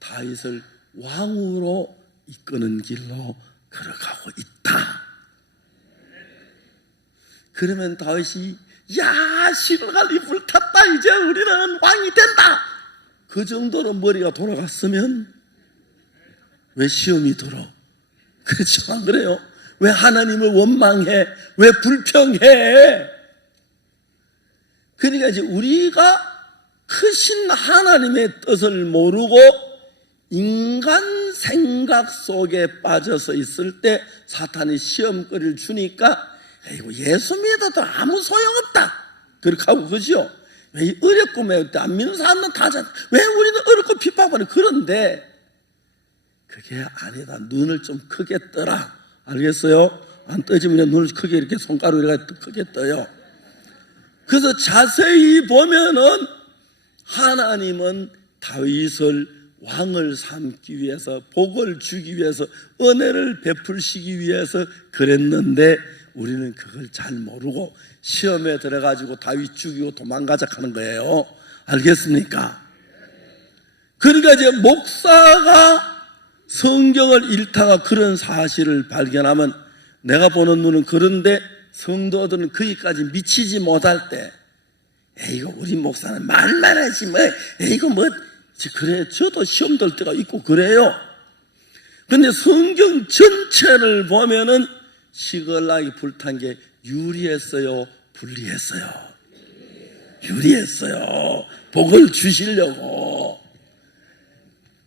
다윗을 왕으로 이끄는 길로 걸어가고 있다. 그러면 다윗이 야 시글갈이 불탔다 이제 우리는 왕이 된다 그 정도로 머리가 돌아갔으면 왜 시험이 들어? 그렇죠 안 그래요? 왜 하나님을 원망해? 왜 불평해? 그러니까 이제 우리가 크신 하나님의 뜻을 모르고 인간 생각 속에 빠져서 있을 때 사탄이 시험거리를 주니까 에이고 예수 믿어도 아무 소용없다 그렇게 하고 그죠? 왜 어렵고 안 믿는 사람은 다 잘, 왜 우리는 어렵고 핍박하는 그런데 그게 아니다. 눈을 좀 크게 떠라. 알겠어요? 안 떠지면 눈을 크게 이렇게 손가락으로 이렇게 크게 떠요. 그래서 자세히 보면은 하나님은 다윗을 왕을 삼기 위해서 복을 주기 위해서 은혜를 베풀시기 위해서 그랬는데 우리는 그걸 잘 모르고 시험에 들어가지고 다윗 죽이고 도망가자 하는 거예요. 알겠습니까? 그러니까 이제 목사가 성경을 읽다가 그런 사실을 발견하면 내가 보는 눈은 그런데 성도들은 거기까지 미치지 못할 때 에이고 우리 목사는 말만 하지 뭐 에이고 뭐 그래 저도 시험 들 때가 있고 그래요. 근데 성경 전체를 보면은 시글락이 불탄 게 유리했어요? 불리했어요? 유리했어요. 복을 주시려고.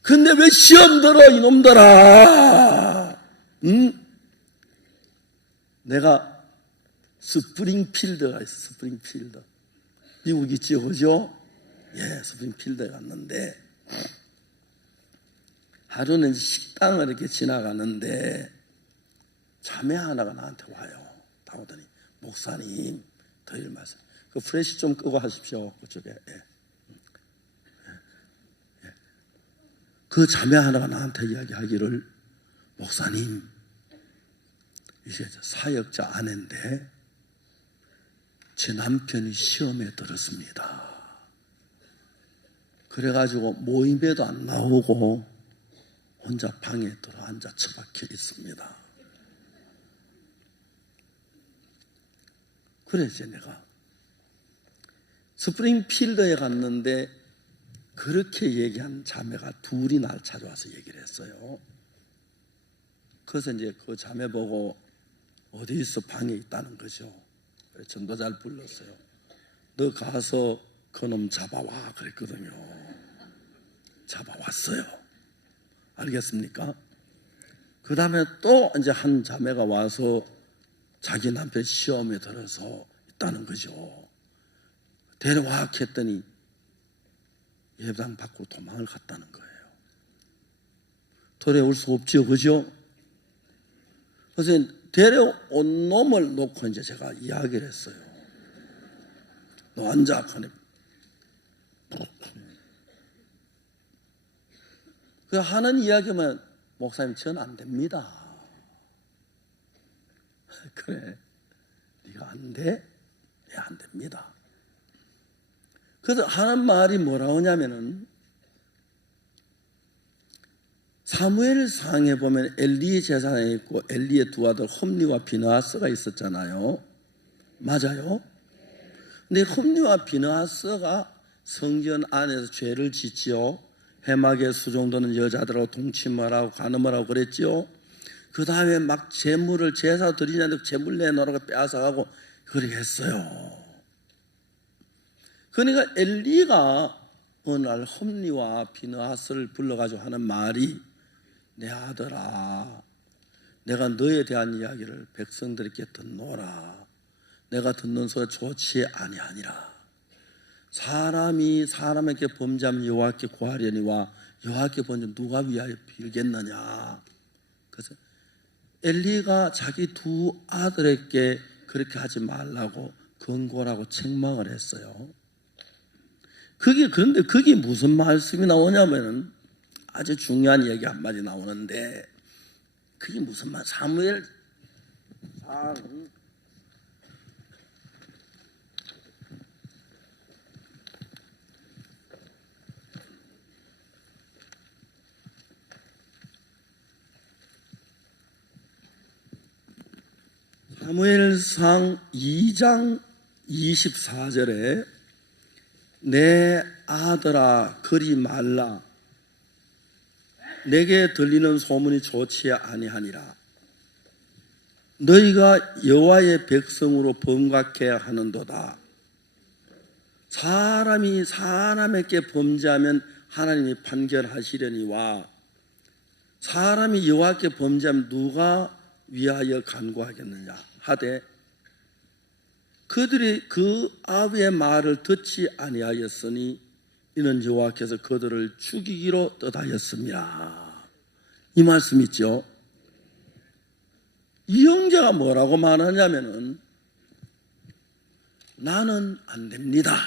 근데 왜 시험 들어 이놈들아? 응? 내가 스프링필드가 있어. 스프링필드 미국 있지요 그죠? 예, 스프링필드에 갔는데 하루는 식당을 이렇게 지나가는데 자매 하나가 나한테 와요. 나오더니 목사님 드릴 말씀 그 프레시 좀 끄고 하십시오. 그쪽에 예. 그 자매 하나가 나한테 이야기하기를 목사님 이제 사역자 아내인데 제 남편이 시험에 들었습니다. 그래가지고 모임에도 안 나오고 혼자 방에 들어 앉아 처박혀 있습니다. 그래서 내가 스프링필드에 갔는데 그렇게 얘기한 자매가 둘이 날 찾아와서 얘기를 했어요. 그래서 이제 그 자매 보고 어디 있어 방에 있다는 거죠. 전도자를 불렀어요. 너 가서 그놈 잡아와 그랬거든요. 잡아왔어요. 알겠습니까? 그 다음에 또 이제 한 자매가 와서 자기 남편 시험에 들어서 있다는 거죠. 데려와 했더니 예배당 밖으로 도망을 갔다는 거예요. 돌아올 수 없죠, 그죠? 그래서 데려온 놈을 놓고 이제 제가 이야기를 했어요. 너 앉아, 하네. 그 하는 이야기면 목사님 전 안 됩니다. 그래, 네가 안 돼? 네, 안 됩니다. 그래서 하는 말이 뭐라고 하냐면은 사무엘상에 보면 엘리의 제사장이 있고 엘리의 두 아들 홈리와 비느하스가 있었잖아요. 맞아요? 근데 홈리와 비느하스가 성전 안에서 죄를 짓지요. 해막에 수종드는 여자들하고 동침을 하고 간음을 하고 그랬죠. 그 다음에 막 재물을 제사 드리냐는데 재물 내놓으라고 빼앗아가고 그렇게 했어요. 그러니까 엘리가 어느 날 홈리와 비느하스를 불러가지고 하는 말이, 내 아들아, 내가 너에 대한 이야기를 백성들에게 듣노라. 내가 듣는 소리가 좋지 아니하니라. 사람이 사람에게 범죄하면 여호와께 구하려니와 여호와께 범죄하면 누가 위하여 빌겠느냐. 그래서 엘리가 자기 두 아들에게 그렇게 하지 말라고 권고하고 책망을 했어요. 그런데 그게 무슨 말씀이 나오냐면은 아주 중요한 얘기 한마디 나오는데, 그게 무슨 말? 사무엘 사무엘상 2장 24절에 내 아들아 그리 말라. 내게 들리는 소문이 좋지 아니하니라. 너희가 여호와의 백성으로 범각해야 하는도다. 사람이 사람에게 범죄하면 하나님이 판결하시려니와 사람이 여호와께 범죄하면 누가 위하여 간구하겠느냐 하되, 그들이 그 아비의 말을 듣지 아니하였으니 이는 여호와께서 그들을 죽이기로 뜻하였습니다. 이 말씀 있죠. 이 형제가 뭐라고 말하냐면은, 나는 안 됩니다.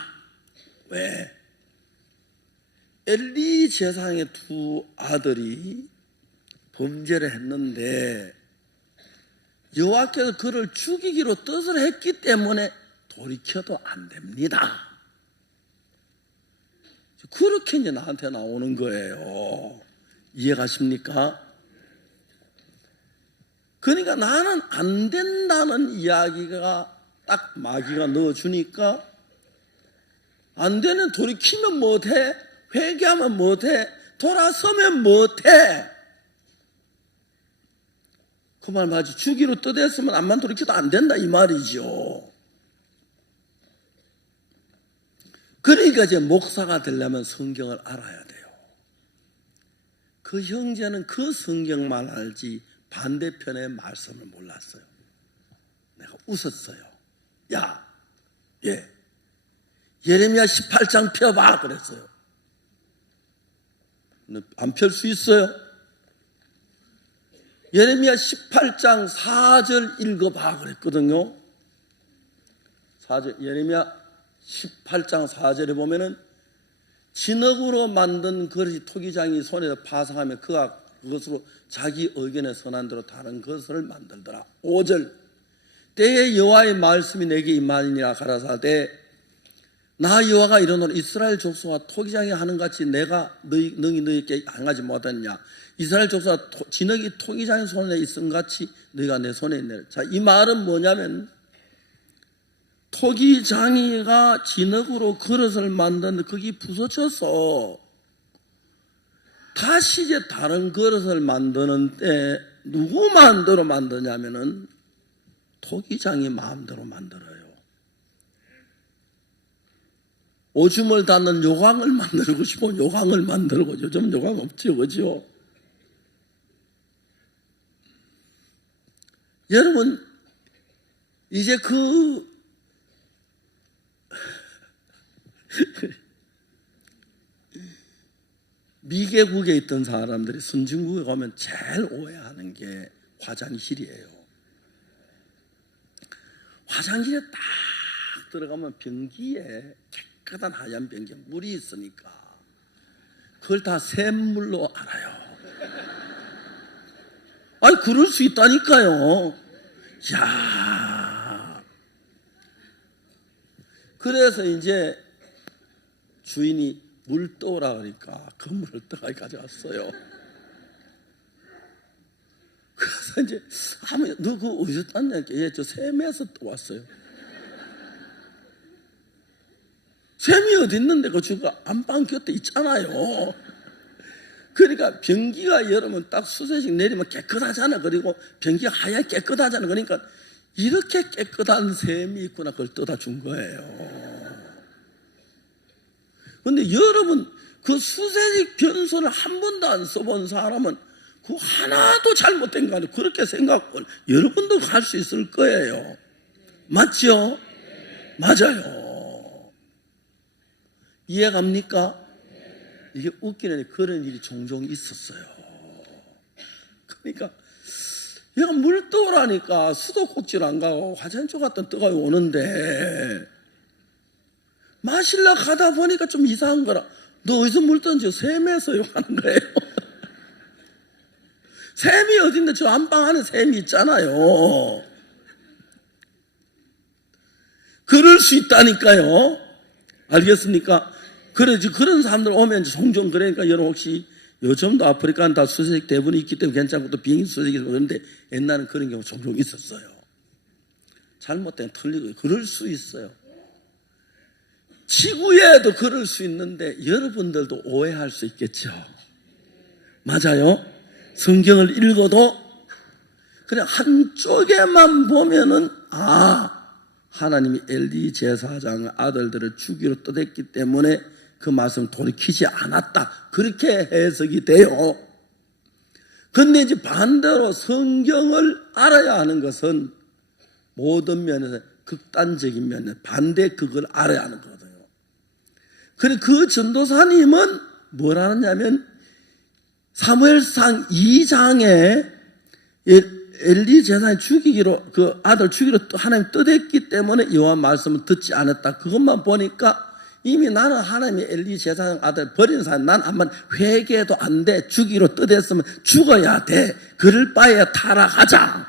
왜? 엘리 제사장의 두 아들이 범죄를 했는데 여호와께서 그를 죽이기로 뜻을 했기 때문에 돌이켜도 안 됩니다. 그렇게 이제 나한테 나오는 거예요. 이해가십니까? 그러니까 나는 안 된다는 이야기가 딱 마귀가 넣어주니까, 안 되는, 돌이키면 못해, 회개하면 못해, 돌아서면 못해. 그 말 맞지? 주기로 뜻했으면 암만 돌이켜도 안 된다 이 말이죠. 그러니까 이제 목사가 되려면 성경을 알아야 돼요. 그 형제는 그 성경만 알지 반대편의 말씀을 몰랐어요. 내가 웃었어요. 야, 예레미야 18장 펴봐 그랬어요. 안 펼 수 있어요? 예레미야 18장 4절 읽어봐 그랬거든요. 4절, 예레미야 18장 4절에 보면은 진흙으로 만든 그릇이 토기장이 손에서 파상하며 그가 그것으로 자기 의견에 선한 대로 다른 것을 만들더라. 5절, 때에 여호와의 말씀이 내게 임하니라 가라사대 나 여호와가 이르노라. 이스라엘 족속아 토기장이 하는 같이 내가 너희에게 행하지 못했냐. 이스라엘 족속아 진흙이 토기장의 손에 있은 같이 너희가 내 손에 있네. 자, 이 말은 뭐냐면, 토기장이가 진흙으로 그릇을 만드는데 그게 부서져서 다시 이제 다른 그릇을 만드는데 누구 마음대로 만드냐면은 토기장이 마음대로 만들어요. 오줌을 닫는 요강을 만들고 싶으면 요강을 만들고, 요즘 요강 없죠, 그죠? 여러분, 이제 미개국에 있던 사람들이 선진국에 가면 제일 오해하는 게 화장실이에요. 화장실에 딱 들어가면 변기에 깨끗한 하얀 변기에 물이 있으니까 그걸 다 샘물로 알아요. 아니, 그럴 수 있다니까요. 야, 그래서 이제 주인이 물 떠오라 그러니까 그 물을 떠가 가져왔어요. 그래서 이제 너 그거 어디서 땄냐? 예, 저 샘에서 떠왔어요. 샘이 어디 있는데 그 주가 안방 곁에 있잖아요. 그러니까 변기가 여러분 딱 수세식 내리면 깨끗하잖아. 그리고 변기가 하얗게 깨끗하잖아. 그러니까 이렇게 깨끗한 샘이 있구나. 그걸 떠다 준 거예요. 근데 여러분 그 수세식 변소를 한 번도 안 써본 사람은 그 하나도 잘못된 거 아니에요. 그렇게 생각을 여러분도 할 수 있을 거예요. 맞죠? 맞아요. 이해갑니까? 이게 웃기는 그런 일이 종종 있었어요. 그러니까 얘가 물 떠오라니까 수도꼭지를 안 가고 화장실 갔던 뜨거워 오는데 마실라 가다 보니까 좀 이상한 거라. 너 어디서 물 던져? 샘에서요 하는 거예요. 샘이 어딘데 저 안방 안에 샘이 있잖아요. 그럴 수 있다니까요. 알겠습니까? 그래지 그런 사람들 오면 종종 그러니까 여러분 혹시 요즘도 아프리카는 다 수세식 대부분이 있기 때문에 괜찮고 또 비행기 수세식이 그런데 옛날에는 그런 경우 종종 있었어요. 잘못되면 틀리고 그럴 수 있어요. 지구에도 그럴 수 있는데 여러분들도 오해할 수 있겠죠. 맞아요. 성경을 읽어도 그냥 한쪽에만 보면은 하나님이 엘리 제사장 아들들을 죽이로 떠댔기 때문에 그 말씀을 돌이키지 않았다. 그렇게 해석이 돼요. 근데 이제 반대로 성경을 알아야 하는 것은 모든 면에서 극단적인 면에 반대 그걸 알아야 하는 거거든요. 그래 그 전도사님은 뭘 하느냐면 사무엘상 2장에 엘리 제사장이 죽이기로 그 아들 죽이로 하나님 떠댔기 때문에 여호와 말씀을 듣지 않았다. 그것만 보니까 이미 나는 하나님이 엘리 제사장 아들 버리는 사람 난 한번 회개도 안 돼. 죽이로 떠댔으면 죽어야 돼. 그럴 바에 타락하자.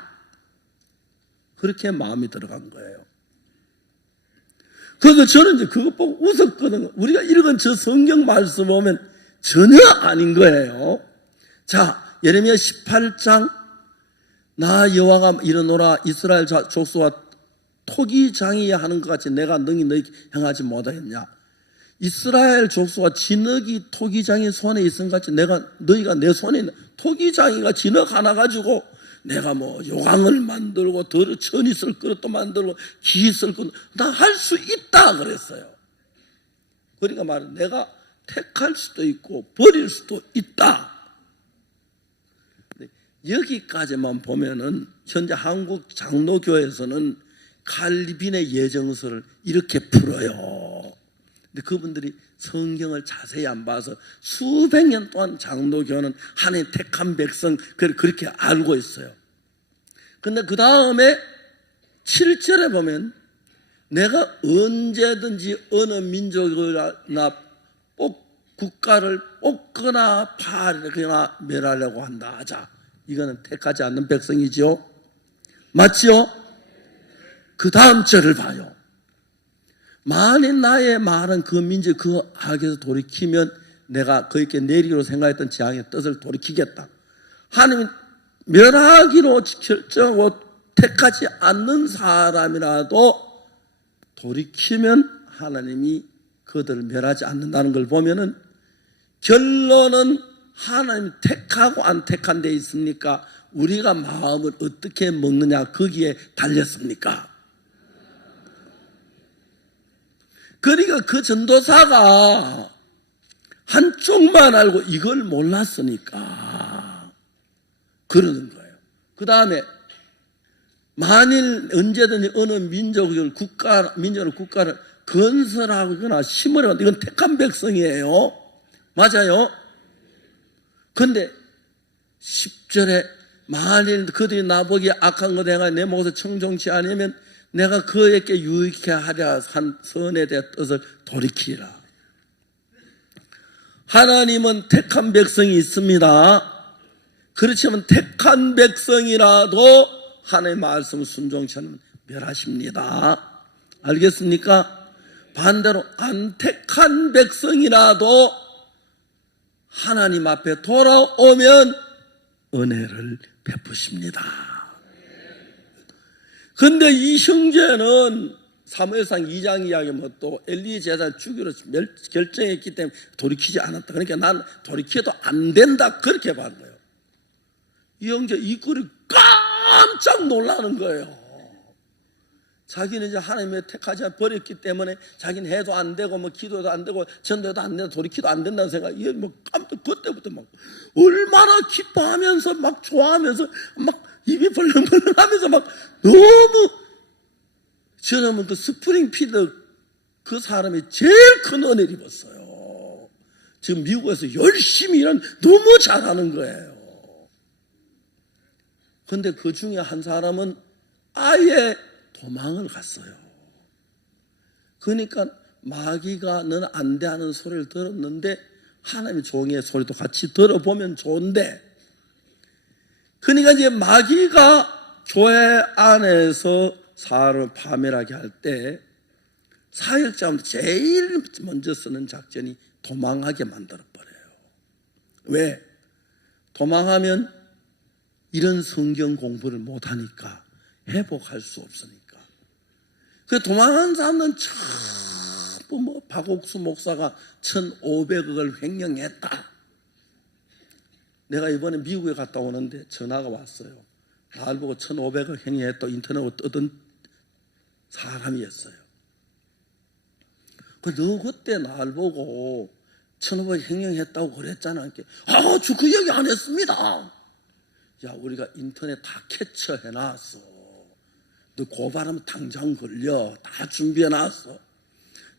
그렇게 마음이 들어간 거예요. 그래서 저는 이제 그것 보고 웃었거든요. 우리가 읽은 저 성경 말씀 보면 전혀 아닌 거예요. 자, 예레미야 18장 나 여호와가 이르노라 이스라엘 족속과 토기장이 하는 것 같이 내가 능히 너희에게 행하지 못하겠냐. 이스라엘 족속과 진흙이 토기장이 손에 있은 것 같이 너희가 내 손에 있는 토기장이가 진흙 하나 가지고 내가 뭐 요강을 만들고 천이 쓸 그릇도 만들고 기 쓸 그릇 다 할 수 있다 그랬어요. 그러니까 말은 내가 택할 수도 있고 버릴 수도 있다. 여기까지만 보면은 현재 한국 장로교에서는 칼빈의 예정서를 이렇게 풀어요. 근데 그분들이 성경을 자세히 안 봐서 수백 년 동안 장로교는 하나님 택한 백성 그렇게 알고 있어요. 근데 그 다음에 7절에 보면 내가 언제든지 어느 민족이나 국가를 뽑거나 파거나 멸하려고 한다 하자. 이거는 택하지 않는 백성이죠. 맞죠? 그 다음 절을 봐요. 만일 나의 말은 그 민족 그 악에서 돌이키면 내가 그에게 내리기로 생각했던 재앙의 뜻을 돌이키겠다. 하나님은 멸하기로 결정하고 택하지 않는 사람이라도 돌이키면 하나님이 그들을 멸하지 않는다는 걸 보면은 결론은 하나님 택하고 안 택한 데 있습니까? 우리가 마음을 어떻게 먹느냐 거기에 달렸습니까? 그러니까 그 전도사가 한쪽만 알고 이걸 몰랐으니까 그러는 거예요. 그 다음에 만일 언제든지 어느 민족을 국가를 건설하거나 심으려면 이건 택한 백성이에요. 맞아요. 근데 10절에 만일 그들이 나보기에 악한 것 행하여 내 목에서 청종치 않으면 내가 그에게 유익해 하려 한 선에 대한 뜻을 돌이키라. 하나님은 택한 백성이 있습니다. 그렇지만 택한 백성이라도 하나님의 말씀을 순종치 않으면 멸하십니다. 알겠습니까? 반대로 안 택한 백성이라도 하나님 앞에 돌아오면 은혜를 베푸십니다. 근데 이 형제는 사무엘상 2장 이야기 뭐 또 엘리 제자 죽이로 결정했기 때문에 돌이키지 않았다. 그러니까 난 돌이켜도 안 된다 그렇게 본 거예요. 이 형제 이 꼴이 깜짝 놀라는 거예요. 자기는 이제 하나님의 택하지 버렸기 때문에 자기는 해도 안 되고 뭐 기도도 안 되고 전도도 안 되고 돌이키도 안 된다는 생각. 이게 뭐 깜짝 그때부터 막 얼마나 기뻐하면서 막 좋아하면서 막 입이 벌렁벌렁하면서 막 너무 저는 그 스프링피드 그 사람이 제일 큰 은혜를 입었어요. 지금 미국에서 열심히 일하는 너무 잘하는 거예요. 그런데 그 중에 한 사람은 아예 도망을 갔어요. 그러니까 마귀가 너는 안 돼 하는 소리를 들었는데 하나님의 종의 소리도 같이 들어보면 좋은데, 그러니까 이제 마귀가 교회 안에서 사람을 파멸하게 할 때 사역자는 제일 먼저 쓰는 작전이 도망하게 만들어버려요. 왜? 도망하면 이런 성경 공부를 못하니까 회복할 수 없으니까. 그 도망한 사람은 전부 뭐 박옥수 목사가 1,500억을 횡령했다. 내가 이번에 미국에 갔다 오는데 전화가 왔어요. 날 보고 1,500억 횡령했다 인터넷으로 떠든 사람이었어요. 너 그때 날 보고 1,500억 횡령했다고 그랬잖아. 저 그 얘기 안 했습니다. 야, 우리가 인터넷 다 캡처해놨어. 너 고발하면 당장 걸려. 다 준비해놨어.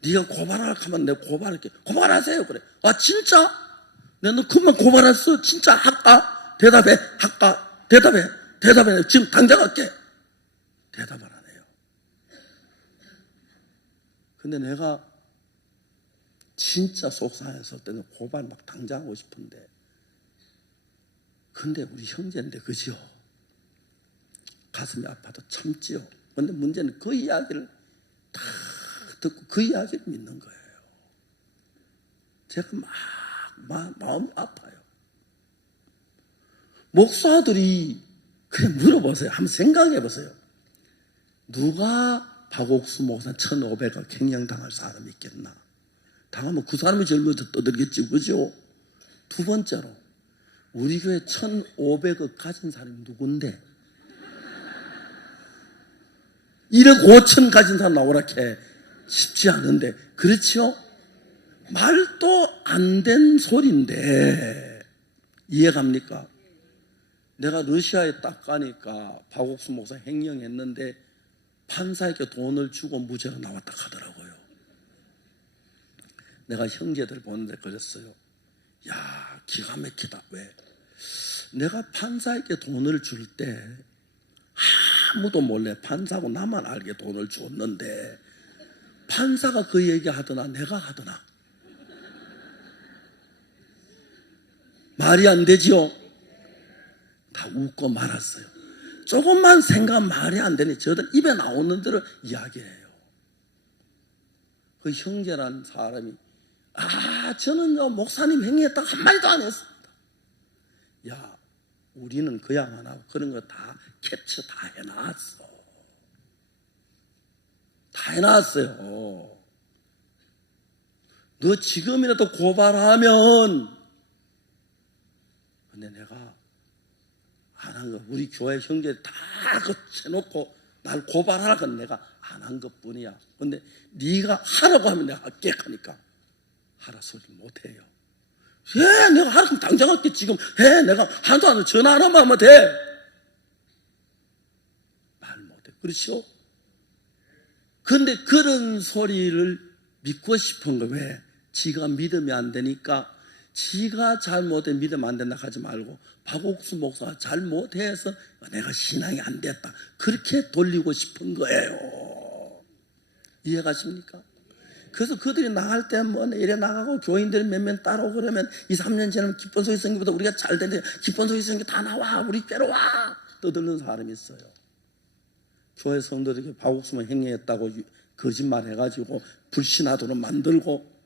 네가 고발할까 하면 내가 고발할게. 고발하세요. 그래. 아 진짜? 내가 너 그만 고발했어? 진짜 할까? 대답해. 할까? 대답해. 대답해. 지금 당장 할게. 대답을 안 해요. 근데 내가 진짜 속상했을 때는 고발 막 당장 하고 싶은데, 근데 우리 형제인데 그죠? 가슴이 아파도 참지요. 근데 문제는 그 이야기를 다 듣고 그 이야기를 믿는 거예요. 제가 마음이 아파요. 목사들이 그냥 물어보세요. 한번 생각해 보세요. 누가 박옥수 목사 1,500억 횡령당할 사람이 있겠나? 당하면 그 사람이 제일 먼저 떠들겠지, 그죠? 두 번째로 우리 교회 1,500억 가진 사람이 누군데? 1억 5천 가진 사람 나오라 해 쉽지 않은데, 그렇죠? 말도 안 된 소리인데 이해갑니까? 내가 러시아에 딱 가니까 박옥수 목사 횡령했는데 판사에게 돈을 주고 무죄가 나왔다 하더라고요. 내가 형제들 보는데 그랬어요. 야, 기가 막히다. 왜? 내가 판사에게 돈을 줄 때 아무도 몰래 판사하고 나만 알게 돈을 줬는데 판사가 그 얘기 하더나 내가 하더나? 말이 안 되지요? 다 웃고 말았어요. 조금만 생각 말이 안 되니 저들 입에 나오는 대로 이야기해요. 그 형제란 사람이 저는 목사님 행위했다고 한마디도 안 했습니다. 야, 우리는 그 양 안 하고 그런 거 다 캡처 다 해놨어. 다 해놨어요. 너 지금이라도 고발하면, 근데 내가 안 한 거, 우리 교회 형제 다 해놓고 날 고발하라고 내가 안 한 것 뿐이야. 근데 네가 하라고 하면 내가 할게 하니까 하라 소리 못해요. 내가 하라고 당장 할게. 지금 내가 한도 안 하고 전화 하나만 하면 돼. 말 못해. 그렇죠? 근데 그런 소리를 믿고 싶은 거. 왜? 지가 믿으면 안 되니까. 지가 잘못해 믿으면 안 된다 하지 말고 박옥수 목사가 잘못해서 내가 신앙이 안 됐다 그렇게 돌리고 싶은 거예요. 이해가십니까? 그래서 그들이 나갈 때 뭐 이래 나가고 교인들이 몇몇 따라오고 그러면 2, 3년 지나면 기쁜 소리 생기보다 우리가 잘 되는데 기쁜 소리 생기 다 나와 우리 께로 와 떠드는 사람이 있어요. 교회 성도들에게 박옥수만 행위했다고 거짓말 해가지고 불신하도록 만들고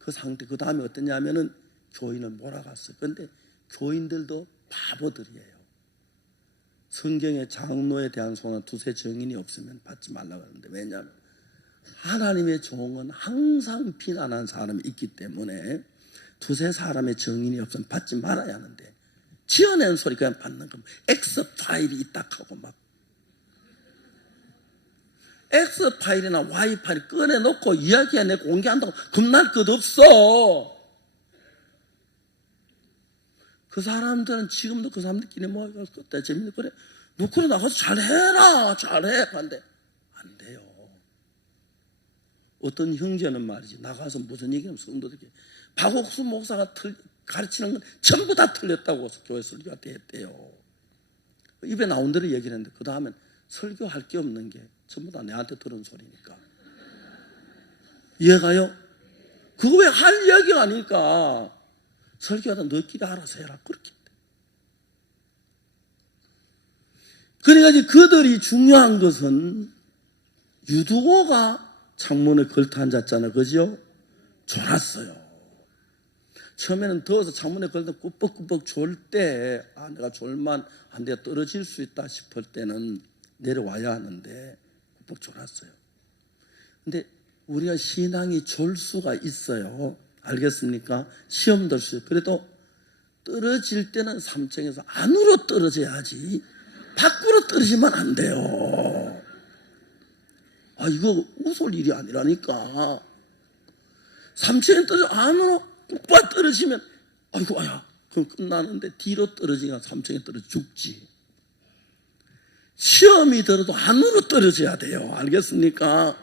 그 상태. 그 다음에 어떠냐면은 교인을 몰아갔어요. 그런데 교인들도 바보들이에요. 성경에 장로에 대한 소나 두세 증인이 없으면 받지 말라고 하는데, 왜냐하면 하나님의 종은 항상 비난한 사람이 있기 때문에 두세 사람의 증인이 없으면 받지 말아야 하는데 지어낸 소리 그냥 받는 겁니다. X파일이 있다 하고 막 X파일이나 Y파일 꺼내놓고 이야기해내고 공개한다고 겁날 것 없어. 그 사람들은 지금도 그 사람들끼리 모여서 그때 재밌는 그래 너 그래 나가서 잘해라 잘해 근데 안 돼요. 어떤 형제는 말이지 나가서 무슨 얘기하면 성도들이 박옥수 목사가 가르치는 건 전부 다 틀렸다고 교회 설교가 됐대요. 입에 나온 대로 얘기를 했는데 그 다음엔 설교할 게 없는 게 전부 다 내한테 들은 소리니까 이해가요? 그거 왜 할 이야기가 아니니까 설교하다 너희끼리 알아서 해라 그렇게 돼. 그러니까 이제 그들이 중요한 것은 유두고가 창문에 걸터 앉았잖아요. 그죠? 졸았어요. 처음에는 더워서 창문에 걸터 꾸벅꾸벅 졸 때 내가 졸만 한 대 떨어질 수 있다 싶을 때는 내려와야 하는데 꾸벅 졸았어요. 근데 우리가 신앙이 졸 수가 있어요. 알겠습니까? 시험 들 수 있어요. 그래도 떨어질 때는 3층에서 안으로 떨어져야지 밖으로 떨어지면 안 돼요. 이거 웃을 일이 아니라니까. 3층에 떨어져 안으로 꾹 떨어지면 아이고 아야 그럼 끝나는데 뒤로 떨어지니까 3층에 떨어져 죽지. 시험이 들어도 안으로 떨어져야 돼요. 알겠습니까?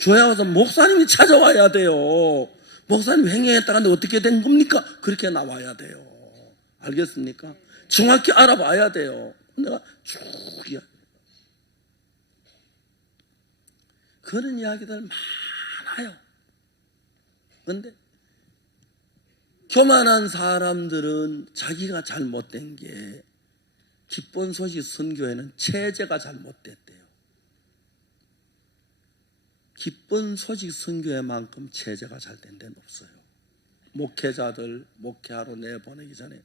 교회 와서 목사님이 찾아와야 돼요. 목사님 행행했다는데 어떻게 된 겁니까? 그렇게 나와야 돼요. 알겠습니까? 정확히 알아봐야 돼요. 내가 쭉 이야기. 그런 이야기들 많아요. 그런데 교만한 사람들은 자기가 잘못된 게 기쁜 소식 선교회는 체제가 잘못됐대요. 기쁜 소식 선교회만큼 체제가 잘 된 데는 없어요. 목회자들 목회하러 내보내기 전에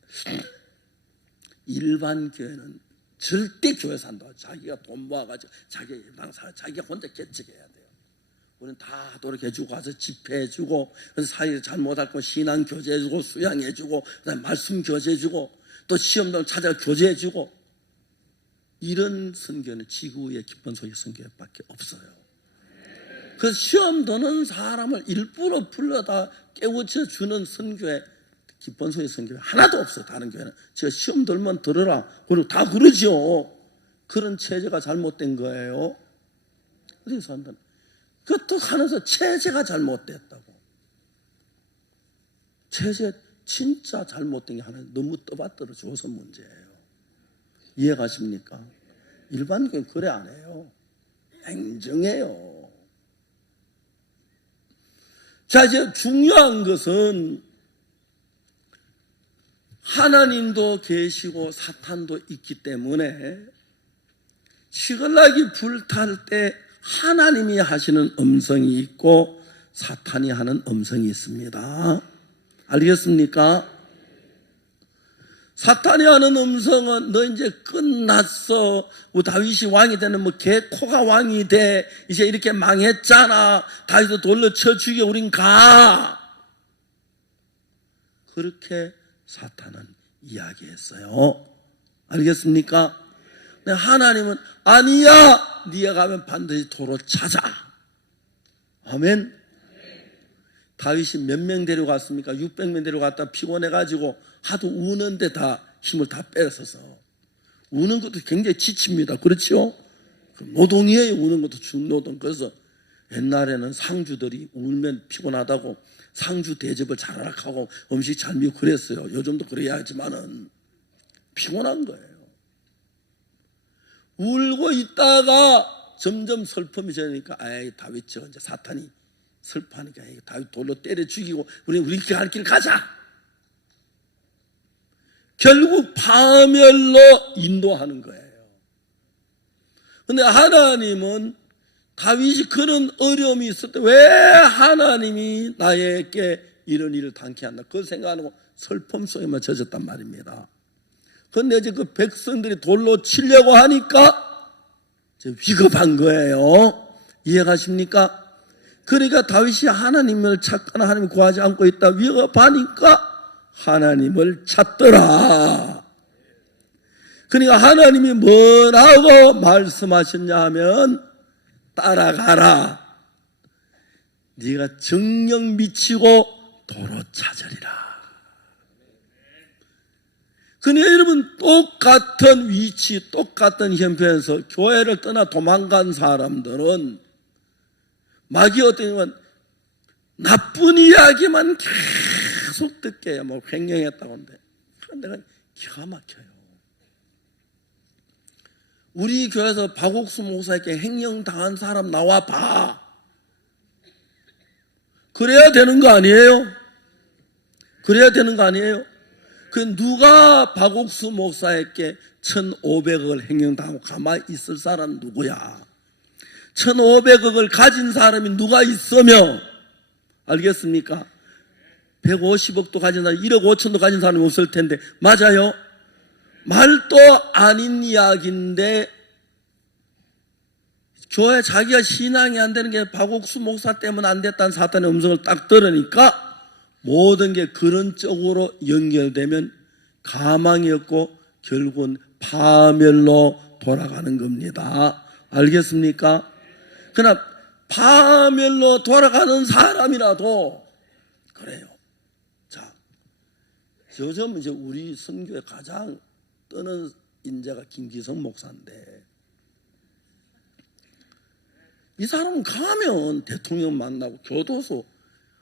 일반 교회는 절대 교회 산다. 자기가 돈 모아가지고 자기가 혼자 개척해야 돼요. 우리는 다 노력해주고 가서 집회해주고 사회 잘못할 거 신앙 교제해주고 수양해주고 그다음에 말씀 교제해주고 또 시험도 찾아 교제해주고 이런 선교는 지구의 기쁜 소식 선교밖에 없어요. 그 시험 드는 사람을 일부러 불러다 깨우쳐 주는 선교회 기쁜 소식 선교회 하나도 없어요. 다른 교회는 제가 시험 들면 들어라 그리고 다 그러죠. 그런 체제가 잘못된 거예요. 어디 사람들은 그것도 하면서 체제가 잘못됐다고. 체제 진짜 잘못된 게 하나 너무 떠받들어 줘서 문제예요. 이해가십니까? 일반 교회는 그래 안 해요. 행정해요. 자, 이제 중요한 것은 하나님도 계시고 사탄도 있기 때문에 시글락이 불탈 때 하나님이 하시는 음성이 있고 사탄이 하는 음성이 있습니다. 알겠습니까? 사탄이 하는 음성은 너 이제 끝났어. 다윗이 왕이 되는 뭐 개코가 왕이 돼. 이제 이렇게 망했잖아. 다윗도 돌로 쳐 죽여 우린 가. 그렇게 사탄은 이야기했어요. 알겠습니까? 하나님은 아니야. 네가 가면 반드시 도로 찾아. 아멘. 다윗이 몇 명 데려갔습니까? 600명 데려갔다 피곤해가지고 하도 우는데 다 힘을 다 뺏어서 우는 것도 굉장히 지칩니다. 그렇죠? 노동이에요. 우는 것도 중노동. 그래서 옛날에는 상주들이 울면 피곤하다고 상주 대접을 잘하라 하고 음식 잘 미고 그랬어요. 요즘도 그래야 하지만은 피곤한 거예요. 울고 있다가 점점 슬픔이 지니까 다윗 저 이제 사탄이 슬퍼하니까 다윗 돌로 때려 죽이고 우리 갈 길 가자. 결국 파멸로 인도하는 거예요. 그런데 하나님은 다윗이 그런 어려움이 있을 때 왜 하나님이 나에게 이런 일을 당케 한다 그 생각하고 슬픔 속에만 젖었단 말입니다. 그런데 이제 그 백성들이 돌로 치려고 하니까 이제 위급한 거예요. 이해가십니까? 그러니까 다윗이 하나님을 찾거나 하나님을 구하지 않고 있다 위협하니까 하나님을 찾더라. 그러니까 하나님이 뭐라고 말씀하셨냐 하면 따라가라. 네가 정녕 미치고 도로 찾으리라. 그러니까 여러분, 똑같은 위치, 똑같은 형편에서 교회를 떠나 도망간 사람들은 마귀 어떠냐면 나쁜 이야기만 계속 듣게 해요. 뭐 횡령했다고 하는데 내가 기가 막혀요. 우리 교회에서 박옥수 목사에게 횡령당한 사람 나와 봐. 그래야 되는 거 아니에요? 그래야 되는 거 아니에요? 그 누가 박옥수 목사에게 1,500억을 횡령당하고 가만히 있을 사람 누구야? 1,500억을 가진 사람이 누가 있으며, 알겠습니까? 150억도 가진 사람, 1억 5천도 가진 사람이 없을 텐데, 맞아요? 말도 아닌 이야기인데, 교회 자기가 신앙이 안 되는 게 박옥수 목사 때문에 안 됐다는 사탄의 음성을 딱 들으니까 모든 게 그런 쪽으로 연결되면 가망이 없고 결국은 파멸로 돌아가는 겁니다. 알겠습니까? 그러나 파멸로 돌아가는 사람이라도 그래요. 자, 요즘 이제 우리 선교에 가장 뜨는 인재가 김기성 목사인데, 이 사람은 가면 대통령 만나고 교도소,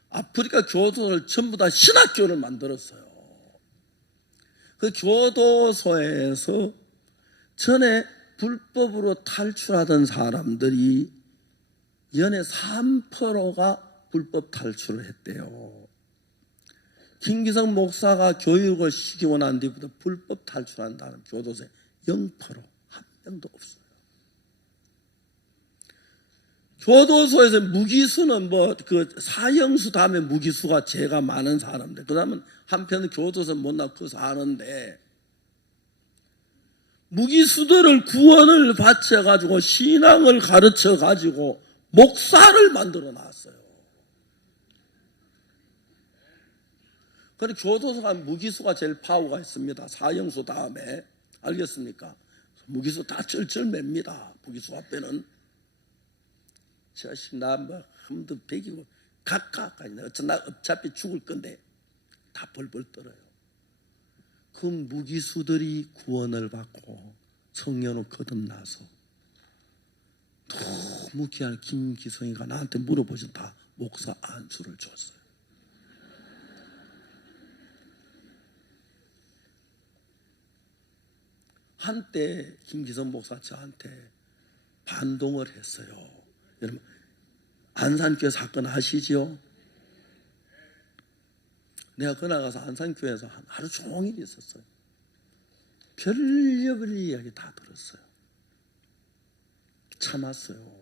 아프리카 교도소를 전부 다 신학교를 만들었어요. 그 교도소에서 전에 불법으로 탈출하던 사람들이 연에 3%가 불법 탈출을 했대요. 김기성 목사가 교육을 시키고 난 뒤부터 불법 탈출한다는 교도소에 0%, 한 명도 없어요. 교도소에서 무기수는 뭐 그 사형수 다음에 무기수가 죄가 많은 사람들, 그 다음은 한편 교도소 못 나고 사는데, 무기수들을 구원을 바쳐가지고 신앙을 가르쳐가지고 목사를 만들어 놨어요. 그래, 교도소가 무기수가 제일 파워가 있습니다. 사형수 다음에. 알겠습니까? 무기수 다 쩔쩔맵니다. 무기수 앞에는. 자식 나 뭐 한번 배기고 각각까지 나 어차피 죽을 건데 다 벌벌 떨어요. 그 무기수들이 구원을 받고 성령을 거듭나서 너무 귀한 김기성이가 나한테 물어보셨다. 목사 안수를 줬어요. 한때 김기성 목사 저한테 반동을 했어요. 여러분, 안산교회 사건 아시죠? 내가 그날 가서 안산교회에서 하루 종일 있었어요. 별의별 이야기 다 들었어요. 참았어요.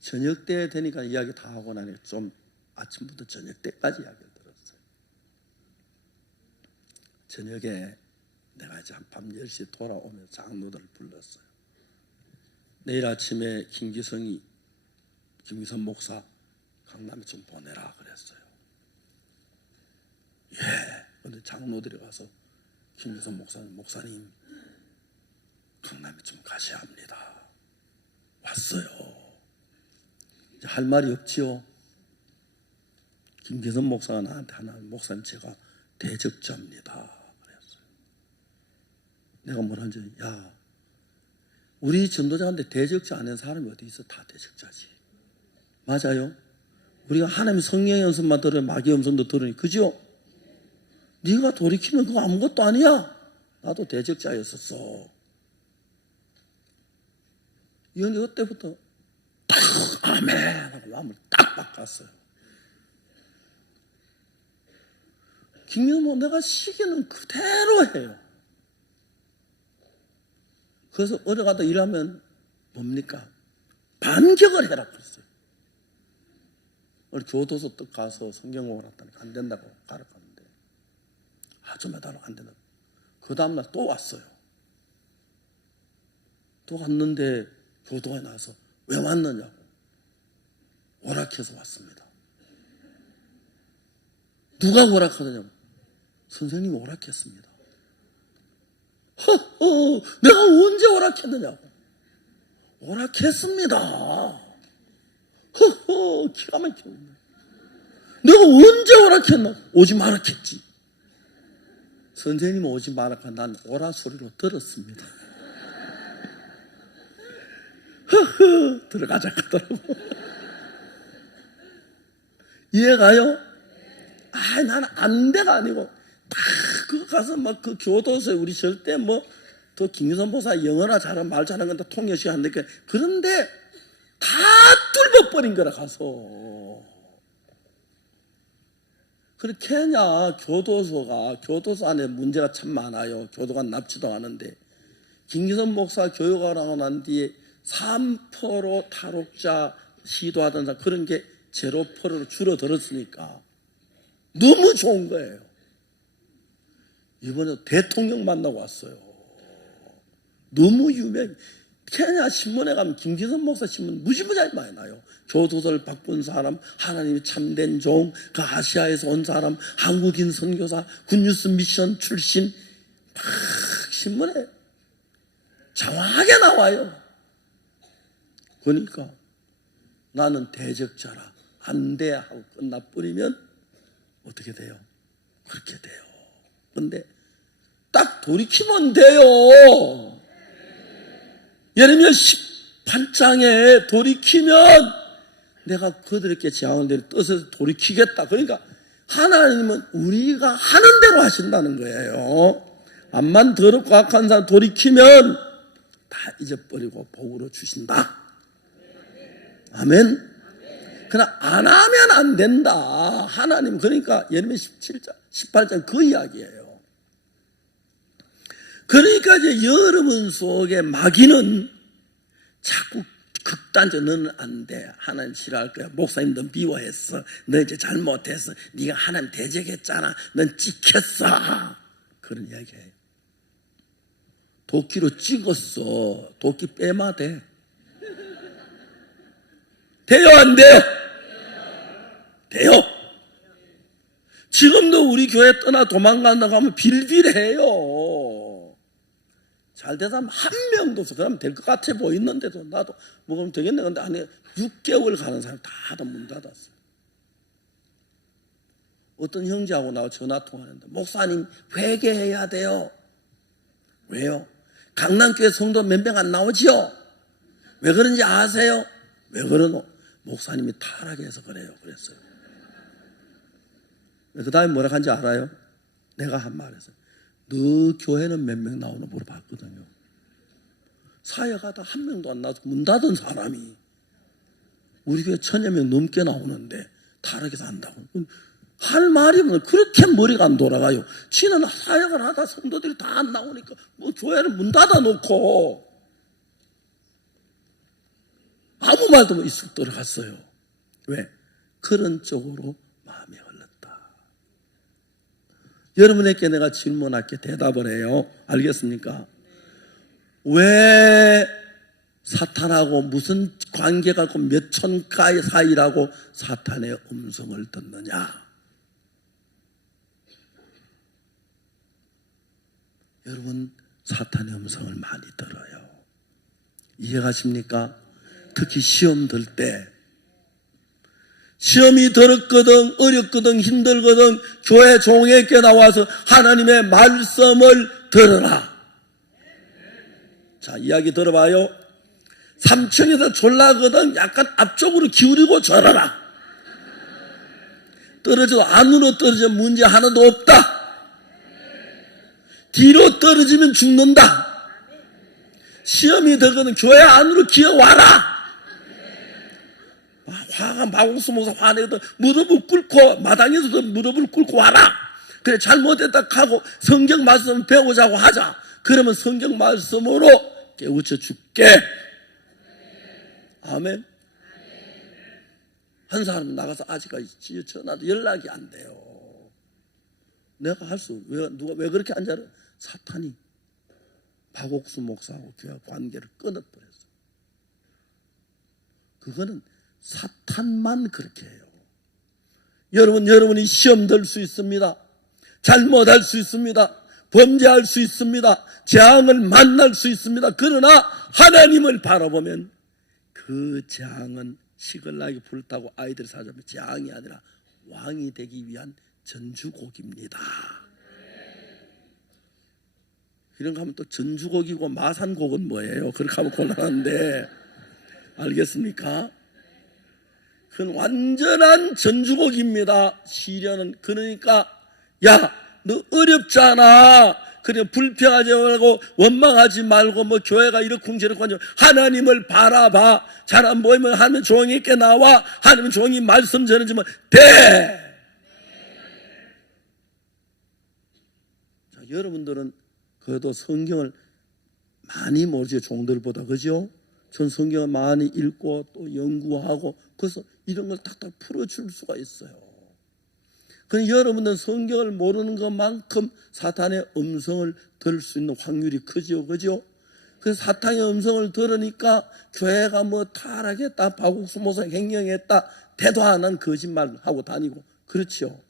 저녁 때 되니까 이야기 다 하고 나니 좀 아침부터 저녁 때까지 이야기를 들었어요. 저녁에 내가 이제 밤 10시 돌아오면 장로들을 불렀어요. 내일 아침에 김기성 목사 강남에 좀 보내라 그랬어요. 예. 근데 장로들이 가서 김기성 목사님 강남에 좀 가셔야 합니다. 왔어요. 이제 할 말이 없지요. 김기성 목사가 나한테 하나님, 목사님 제가 대적자입니다 그랬어요. 내가 뭐라는지, 야, 우리 전도자한테 대적자 아닌 사람이 어디 있어? 다 대적자지. 맞아요? 우리가 하나님의 성령의 음성만 들으면 마귀의 음성도 들으니, 그죠? 네가 돌이키면 그거 아무것도 아니야. 나도 대적자였었어. 이언니 그때부터 딱 아멘 하고 마음을 딱 바꿨어요. 김영모 내가 시키는 그대로 해요. 그래서 어디 가다 일하면 뭡니까? 반격을 해라 그랬어요. 교도소 또 가서 성경 오라더니 안 된다고 가르쳤는데 좀 해달라고 안 된다고. 그 다음날 또 왔어요. 또 왔는데 교도에 나와서 왜 왔느냐고. 오락해서 왔습니다. 누가 오락하느냐고? 선생님이 오락했습니다. 허허, 내가 언제 오락했느냐고? 오락했습니다. 허허, 기가 막히네. 내가 언제 오락했나? 오지 말았겠지. 선생님 오지 말았까 난 오라 소리로 들었습니다. 허허, 들어가자 하더라고. 이해가요? 아, 나는 안 돼가 아니고 다 그거 가서 막 그 교도소에 우리 절대 뭐 더 김유선 목사 영어나 잘하는 말 잘하는 건데 통역시 안 되니까 그런데 다 뚫어버린 거라 가서. 그래 케냐 교도소 안에 문제가 참 많아요. 교도관 납치도 하는데 김유선 목사 교육하고 난 뒤에 3%로 탈옥자 시도하던 사람 그런 게 0%로 줄어들었으니까 너무 좋은 거예요. 이번에 대통령 만나고 왔어요. 너무 유명. 케냐 신문에 가면 김기선 목사 신문 무지무지하게 많이 나요. 교도소를 바꾼 사람, 하나님이 참된 종, 그 아시아에서 온 사람, 한국인 선교사, 굿뉴스 미션 출신 막 신문에 장황하게 나와요. 그러니까 나는 대적자라 안 돼 하고 끝나버리면 어떻게 돼요? 그렇게 돼요. 근데 딱 돌이키면 돼요. 예레미야 18장에 돌이키면 내가 그들에게 재앙을 내려 뜻에서 돌이키겠다. 그러니까 하나님은 우리가 하는 대로 하신다는 거예요. 암만 더럽고 악한 사람 돌이키면 다 잊어버리고 복으로 주신다. 아멘. 그러나 안 하면 안 된다. 하나님 그러니까 예레미야 17장 18장 그 이야기예요. 그러니까 이제 여러분 속에 마귀는 자꾸 극단적 너는 안 돼. 하나님 싫어할 거야. 목사님 넌 미워했어. 너 이제 잘못했어. 네가 하나님 대적했잖아. 넌 찍혔어. 그런 이야기예요. 도끼로 찍었어. 도끼 빼마 돼. 돼요 안 돼요? 돼요. 지금도 우리 교회 떠나 도망간다고 하면 빌빌해요. 잘된 사람 한 명도 없어. 그러면 될 것 같아 보이는데도 나도 먹으면 되겠네. 근데 안에 6개월 가는 사람 다 문 닫았어요. 어떤 형제하고 나와 전화 통화하는데 목사님 회개해야 돼요. 왜요? 강남교회 성도 몇 명 안 나오지요? 왜 그런지 아세요? 왜 그러노? 목사님이 타락해서 그래요. 그랬어요. 그 다음에 뭐라 한지 알아요? 내가 한 말에서 너 교회는 몇 명 나오나 물어봤거든요. 사역하다 한 명도 안 나와서 문 닫은 사람이 우리 교회 1000여 명 넘게 나오는데 타락해서 한다고. 할 말이 없는 그렇게 머리가 안 돌아가요. 지는 사역을 하다 성도들이 다 안 나오니까 뭐 교회를 문 닫아 놓고 아무 말도 못 있어 들어갔어요. 왜? 그런 쪽으로 마음이 흘렀다. 여러분에게 내가 질문할게 대답을 해요. 알겠습니까? 왜 사탄하고 무슨 관계가 있고 몇 천가의 사이라고 사탄의 음성을 듣느냐? 여러분 사탄의 음성을 많이 들어요. 이해가십니까? 특히 시험 들 때 시험이 더럽거든 어렵거든 힘들거든 교회 종에게 나와서 하나님의 말씀을 들어라. 자 이야기 들어봐요. 3층에서 졸라거든 약간 앞쪽으로 기울이고 절어라. 떨어져도 안으로 떨어지면 문제 하나도 없다. 뒤로 떨어지면 죽는다. 시험이 되거든 교회 안으로 기어와라. 화가 마곡수 목사 화내거든 무릎을 꿇고 마당에서도 무릎을 꿇고 와라. 그래 잘못했다 하고 성경 말씀 배우자고 하자. 그러면 성경 말씀으로 깨우쳐 줄게. 아멘. 한 사람은 나가서 아직까지 전화도 연락이 안 돼요. 내가 할 수 누가 왜 그렇게 안 잘해? 사탄이 박옥수 목사하고 교회 관계를 끊어버렸어. 그거는 사탄만 그렇게 해요. 여러분이 시험 들 수 있습니다. 잘못할 수 있습니다. 범죄할 수 있습니다. 재앙을 만날 수 있습니다. 그러나 하나님을 바라보면 그 재앙은 시글락이 불타고 아이들이 사자면 재앙이 아니라 왕이 되기 위한 전주곡입니다. 이런 거 하면 또 전주곡이고 마산곡은 뭐예요? 그렇게 하면 곤란한데, 알겠습니까? 그건 완전한 전주곡입니다. 시련은. 그러니까 야, 너 어렵잖아. 그래, 불평하지 말고 원망하지 말고 뭐 교회가 이렇쿵 저렇쿵 하나님을 바라봐. 잘 안 보이면 하나님 종이 있게 나와. 하나님 종이 말씀 전해주면 돼. 자, 여러분들은 그래도 성경을 많이 모르죠. 종들보다. 그죠? 전 성경을 많이 읽고 또 연구하고 그래서 이런 걸 탁탁 풀어줄 수가 있어요. 그런데 여러분은 성경을 모르는 것만큼 사탄의 음성을 들을 수 있는 확률이 크죠. 그죠? 그래서 사탄의 음성을 들으니까 교회가 뭐 타락했다, 박옥수 목사 횡령했다, 대도 안 한 거짓말하고 다니고 그렇죠.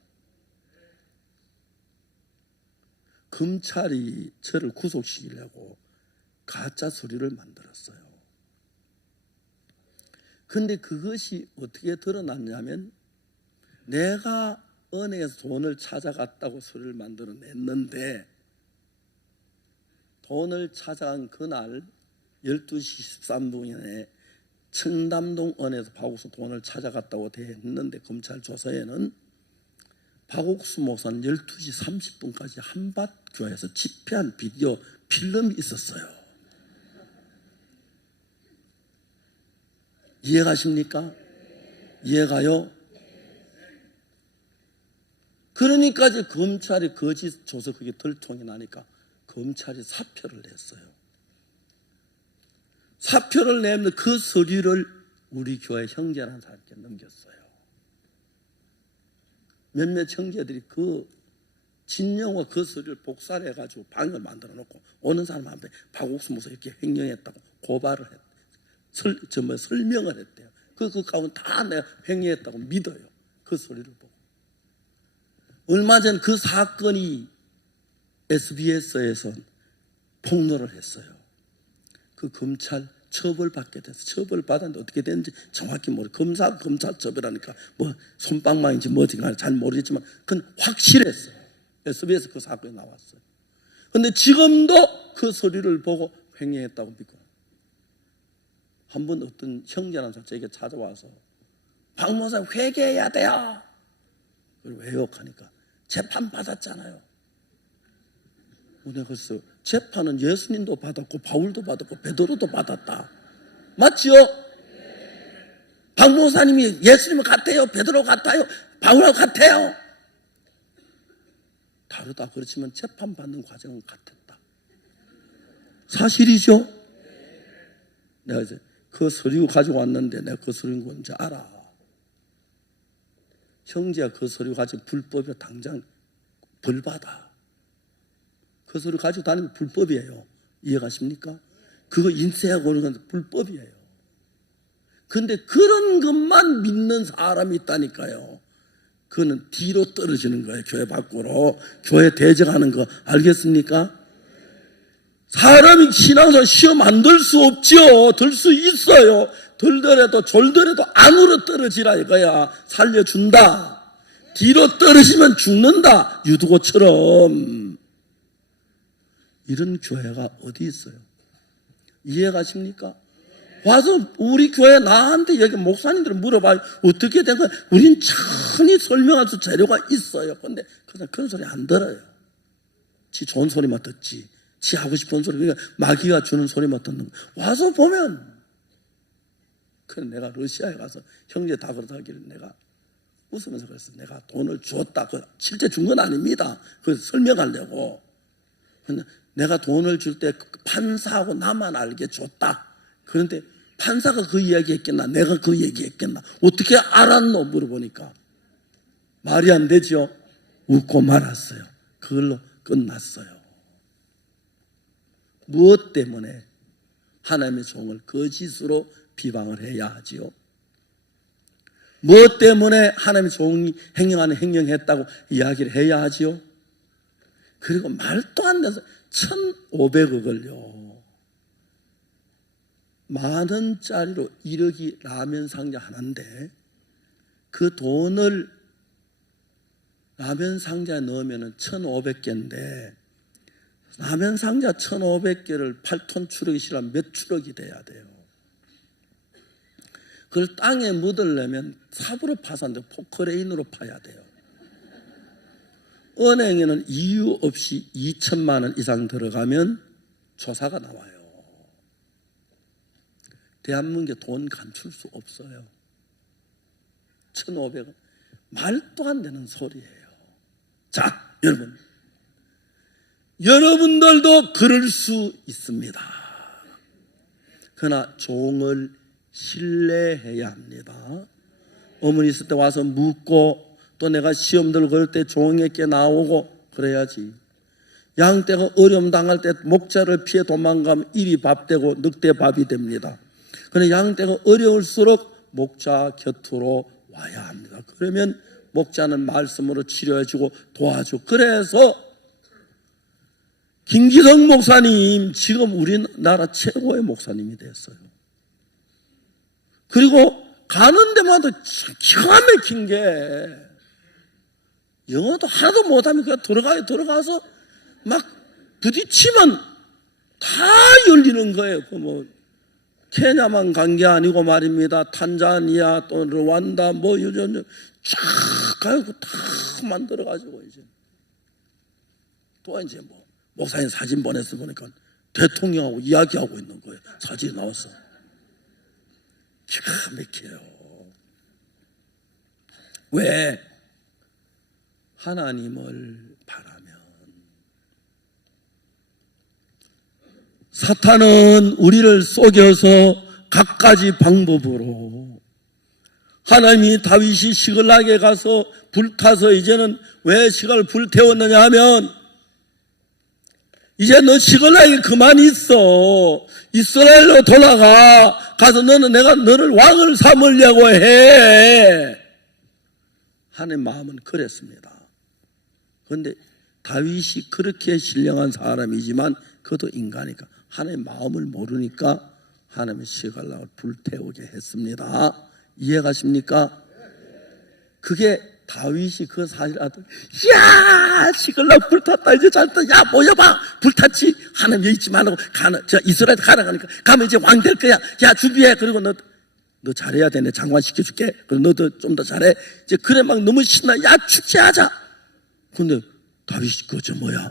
검찰이 저를 구속시키려고 가짜 서류를 만들었어요. 근데 그것이 어떻게 드러났냐면 내가 은행에서 돈을 찾아갔다고 서류를 만들어냈는데 돈을 찾아간 그날 12시 13분에 청담동 은행에서 박옥수 돈을 찾아갔다고 했는데 검찰 조서에는 박옥수 목사는 12시 30분까지 한밭교회에서 집회한 비디오 필름이 있었어요. 이해가십니까? 이해가요? 그러니까 이제 검찰이 거짓 조서 그게 들통이 나니까 검찰이 사표를 냈어요. 사표를 내면 그 서류를 우리 교회 형제라는 사람께 넘겼어요. 몇몇 형제들이 그 진영과 그 서류를 복사를 해가지고 방을 만들어 놓고 오는 사람한테 박옥수 목사 이렇게 횡령했다고 고발을 했대요. 설명을 했대요. 그 가운데 다 내가 횡령했다고 믿어요. 그 소리를 보고. 얼마 전 그 사건이 SBS에서 폭로를 했어요. 그 검찰 처벌받게 돼서 처벌받았는데 어떻게 됐는지 정확히 모르고 검찰 처벌하니까 뭐 솜방망인지 뭐지 잘 모르겠지만 그건 확실했어요. SBS 그 사건이 나왔어요. 그런데 지금도 그 소리를 보고 횡령했다고 믿고 한 번 어떤 형제라는 사람 제게 찾아와서 박 목사 회개해야 돼요. 그리고 왜 욕하니까 재판 받았잖아요. 내가 그래서 재판은 예수님도 받았고 바울도 받았고 베드로도 받았다. 맞지요? 박 목사님이 예수님 같아요? 베드로 같아요? 바울하고 같아요? 다르다. 그렇지만 재판받는 과정은 같았다. 사실이죠? 내가 이제 그 서류 가지고 왔는데 내가 그 서류인 건지 알아. 형제가 그 서류 가지고 불법이라 당장 벌받아. 그 서류 가지고 다니면 불법이에요. 이해가십니까? 그거 인쇄하고 그런 건 불법이에요. 근데 그런 것만 믿는 사람이 있다니까요. 그거는 뒤로 떨어지는 거예요. 교회 밖으로. 교회 대적하는 거 알겠습니까? 사람이 신앙생활 시험 안 들 수 없죠. 들 수 있어요. 들더라도 졸더라도 안으로 떨어지라 이거야. 살려준다. 뒤로 떨어지면 죽는다. 유두고처럼. 이런 교회가 어디 있어요? 이해가십니까? 와서 우리 교회 나한테 여기 목사님들 물어봐요. 어떻게 된 거야? 우린 천히 설명할 수 재료가 있어요. 근데 그런 소리 안 들어요. 지 좋은 소리만 듣지. 지 하고 싶은 소리, 그러니까 마귀가 주는 소리만 듣는 거예요. 와서 보면. 그래서 내가 러시아에 가서 형제 다 그러다길래 내가 웃으면서 그랬어. 내가 돈을 줬다. 실제 준 건 아닙니다. 그래서 설명하려고. 근데 내가 돈을 줄 때 판사하고 나만 알게 줬다. 그런데 판사가 그 이야기 했겠나? 내가 그 얘기 했겠나? 어떻게 알았노? 물어보니까 말이 안 되죠. 웃고 말았어요. 그걸로 끝났어요. 무엇 때문에 하나님의 종을 거짓으로 비방을 해야 하지요? 무엇 때문에 하나님의 좋은 행령하는 행령했다고 이야기를 해야 하지요. 그리고 말도 안 돼서 1,500억을요 10,000원짜리로 1억이 라면 상자 하나인데 그 돈을 라면 상자에 넣으면 1,500개인데 라면 상자 1,500개를 8톤 추력이 싫으면 몇 추력이 돼야 돼요. 그걸 땅에 묻으려면 삽으로 파서 안 돼요. 포크레인으로 파야 돼요. 은행에는 이유 없이 2천만 원 이상 들어가면 조사가 나와요. 대한민국에 돈 감출 수 없어요. 1,500원 말도 안 되는 소리예요. 자, 여러분들도 그럴 수 있습니다. 그러나 종을 신뢰해야 합니다. 어머니 있을 때 와서 묻고 또 내가 시험들 걸 때 종에게 나오고 그래야지. 양떼가 어려움 당할 때 목자를 피해 도망가면 일이 밥되고 늑대 밥이 됩니다. 그런데 양떼가 어려울수록 목자 곁으로 와야 합니다. 그러면 목자는 말씀으로 치료해주고 도와주고. 그래서 김기성 목사님 지금 우리나라 최고의 목사님이 됐어요. 그리고 가는 데마다 기가 막힌 게 영어도 하나도 못하면 그냥 들어가서 막 부딪히면 다 열리는 거예요. 그 뭐 케냐만 간 게 아니고 말입니다. 탄자니아 또 르완다 뭐 요즘 쫙 가고 다 만들어가지고 이제 또 이제 뭐 목사님 사진 보내서 보니까 대통령하고 이야기하고 있는 거예요. 사진이 나왔어. 기가 막혀요. 왜? 하나님을 바라면. 사탄은 우리를 속여서 갖가지 방법으로 하나님이 다윗이 시글락에 가서 불타서 이제는 왜 시글락을 불태웠느냐 하면 이제 너 시글락에 그만 있어. 이스라엘로 돌아가. 가서 내가 너를 왕을 삼으려고 해. 하나님 마음은 그랬습니다. 그런데 다윗이 그렇게 신령한 사람이지만 그것도 인간이니까 하나님의 마음을 모르니까 하나님의 시글락을 불태우게 했습니다. 이해가십니까? 그게 다윗이 그 사실 아들, 야 시글락 불탔다 이제 잘했다. 야 모여봐 불탔지. 하나님 여기 있지 말라고 이스라엘 가라 가니까 가면 이제 왕 될 거야. 야 준비해. 그리고 너 잘해야 돼. 내 장관 시켜줄게. 그리고 너도 좀 더 잘해. 이제 그래 막 너무 신나. 야 축제하자. 근데 다윗이 그저 뭐야?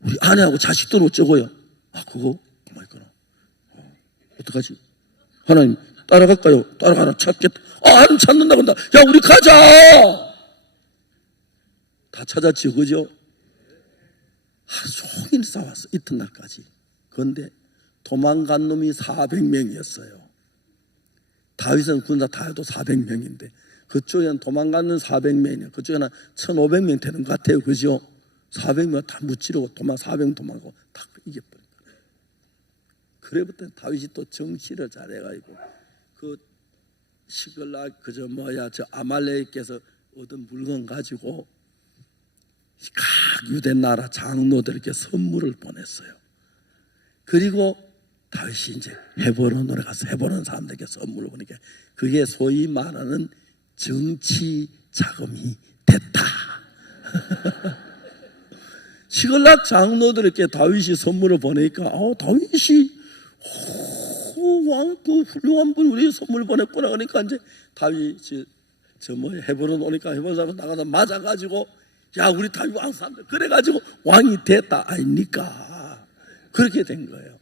우리 아내하고 자식들 어쩌고요? 아 그거 가만히 있거나. 어떡하지? 하나님 따라갈까요? 따라가라. 찾겠다. 안 찾는다고 한다. 야 우리 가자. 다 찾았지요. 그죠? 하루 종일 싸웠어. 이튿날까지. 그런데 도망간 놈이 400명이었어요. 다윗은 군사 다 해도 400명인데 그쪽에는 도망간 놈 400명이에요. 그쪽에는 1,500명 되는 것 같아요. 그죠? 400명 다 무찌르고 400명 도망가고 다 이겨버린 거예요. 그래부터 다윗이 또 정치를 잘해가지고 그 시글락 저 아말렉에서 얻은 물건 가지고 각 유대 나라 장로들에게 선물을 보냈어요. 그리고 다윗이 이제 헤브론으로 가서 헤브론 사람들에게 선물을 보니까 그게 소위 말하는 정치 자금이 됐다. 시글락 장로들에게 다윗이 선물을 보내니까 다윗이 왕 그 훌륭한 분 우리 선물 보냈구나. 그러니까 이제 다윗이 헤브론 오니까 헤브론 사람 나가서 맞아가지고 야 우리 다윗 왕 산다. 그래가지고 왕이 됐다 아닙니까? 그렇게 된 거예요.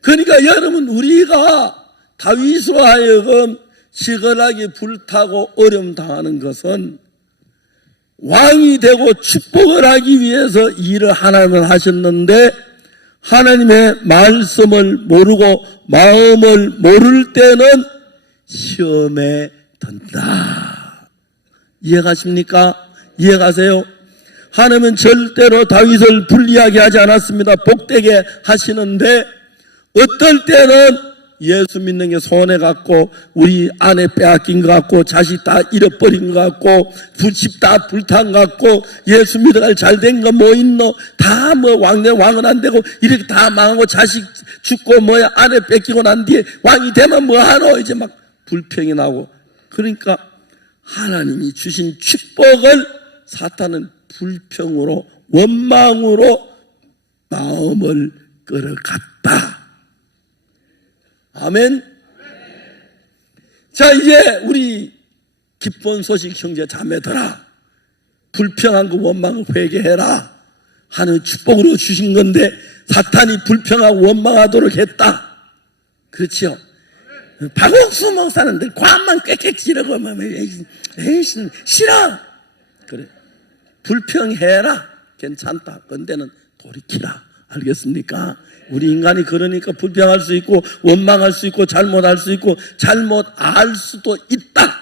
그러니까 여러분 우리가 다윗으로 하여금 시글락이 불타고 어려움 당하는 것은 왕이 되고 축복을 하기 위해서 일을 하나님은 하셨는데 하나님의 말씀을 모르고 마음을 모를 때는 시험에 든다. 이해가십니까? 이해가세요? 하나님은 절대로 다윗을 불리하게 하지 않았습니다. 복되게 하시는데 어떨 때는 예수 믿는 게 손해갖고 우리 아내 빼앗긴 것 같고 자식 다 잃어버린 것 같고 집 다 불탄 것 같고 예수 믿어갈 잘된 거 뭐 있노? 다 뭐 왕은 안 되고 이렇게 다 망하고 자식 죽고 뭐야 아내 뺏기고 난 뒤에 왕이 되면 뭐하노? 이제 막 불평이 나고. 그러니까 하나님이 주신 축복을 사탄은 불평으로 원망으로 마음을 끌어갔다. 아멘. 자, 이제 우리 기쁜 소식 형제 자매들아, 불평한 거 원망을 회개해라 하는 축복으로 주신 건데 사탄이 불평하고 원망하도록 했다. 그렇죠? 박옥수 목사는 늘 과만 꽥꽥 지르고 에이 싫어. 그래, 불평해라. 괜찮다. 근데는 돌이키라. 알겠습니까? 우리 인간이 그러니까 불평할 수 있고 원망할 수 있고 잘못할 수 있고 잘못 알 수도 있다.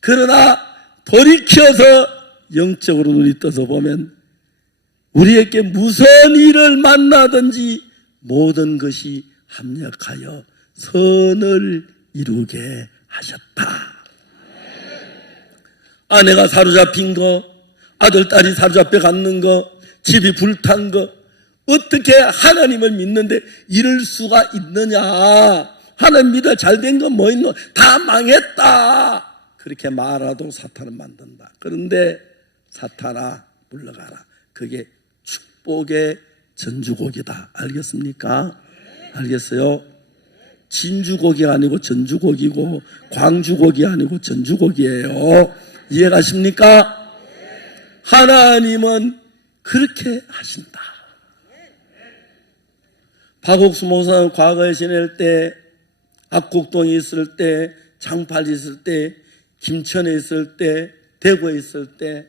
그러나 돌이켜서 영적으로 눈이 떠서 보면 우리에게 무슨 일을 만나든지 모든 것이 합력하여 선을 이루게 하셨다. 아내가 사로잡힌 거, 아들, 딸이 사로잡혀 갔는 거, 집이 불탄 거, 어떻게 하나님을 믿는데 이럴 수가 있느냐? 하나님 믿어 잘된 건 뭐 있노? 다 망했다. 그렇게 말하도 사탄을 만든다. 그런데 사탄아 물러가라. 그게 축복의 전주곡이다. 알겠습니까? 알겠어요? 진주곡이 아니고 전주곡이고 광주곡이 아니고 전주곡이에요. 이해가십니까? 하나님은 그렇게 하신다. 박옥수 목사는 과거에 지낼 때, 압곡동에 있을 때, 장팔에 있을 때, 김천에 있을 때, 대구에 있을 때,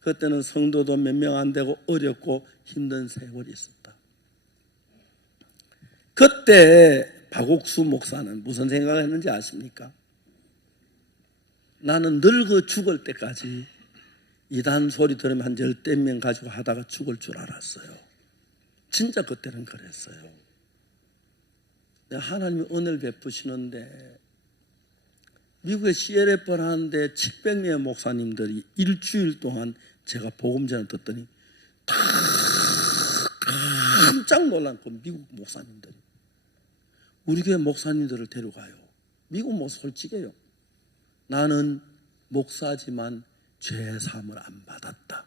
그때는 성도도 몇 명 안 되고 어렵고 힘든 세월이 있었다. 그때 박옥수 목사는 무슨 생각을 했는지 아십니까? 나는 늙어 죽을 때까지 이단 소리 들으면 한 10명 가지고 하다가 죽을 줄 알았어요. 진짜 그때는 그랬어요. 하나님이 은혜를 베푸시는데 미국에 CLF를 하는데 700명의 목사님들이 일주일 동안 제가 복음전을 듣더니 다 깜짝 놀란 그 미국 목사님들이 우리 교회 목사님들을 데려가요. 미국 목사 솔직해요. 나는 목사지만 죄사함을 안 받았다.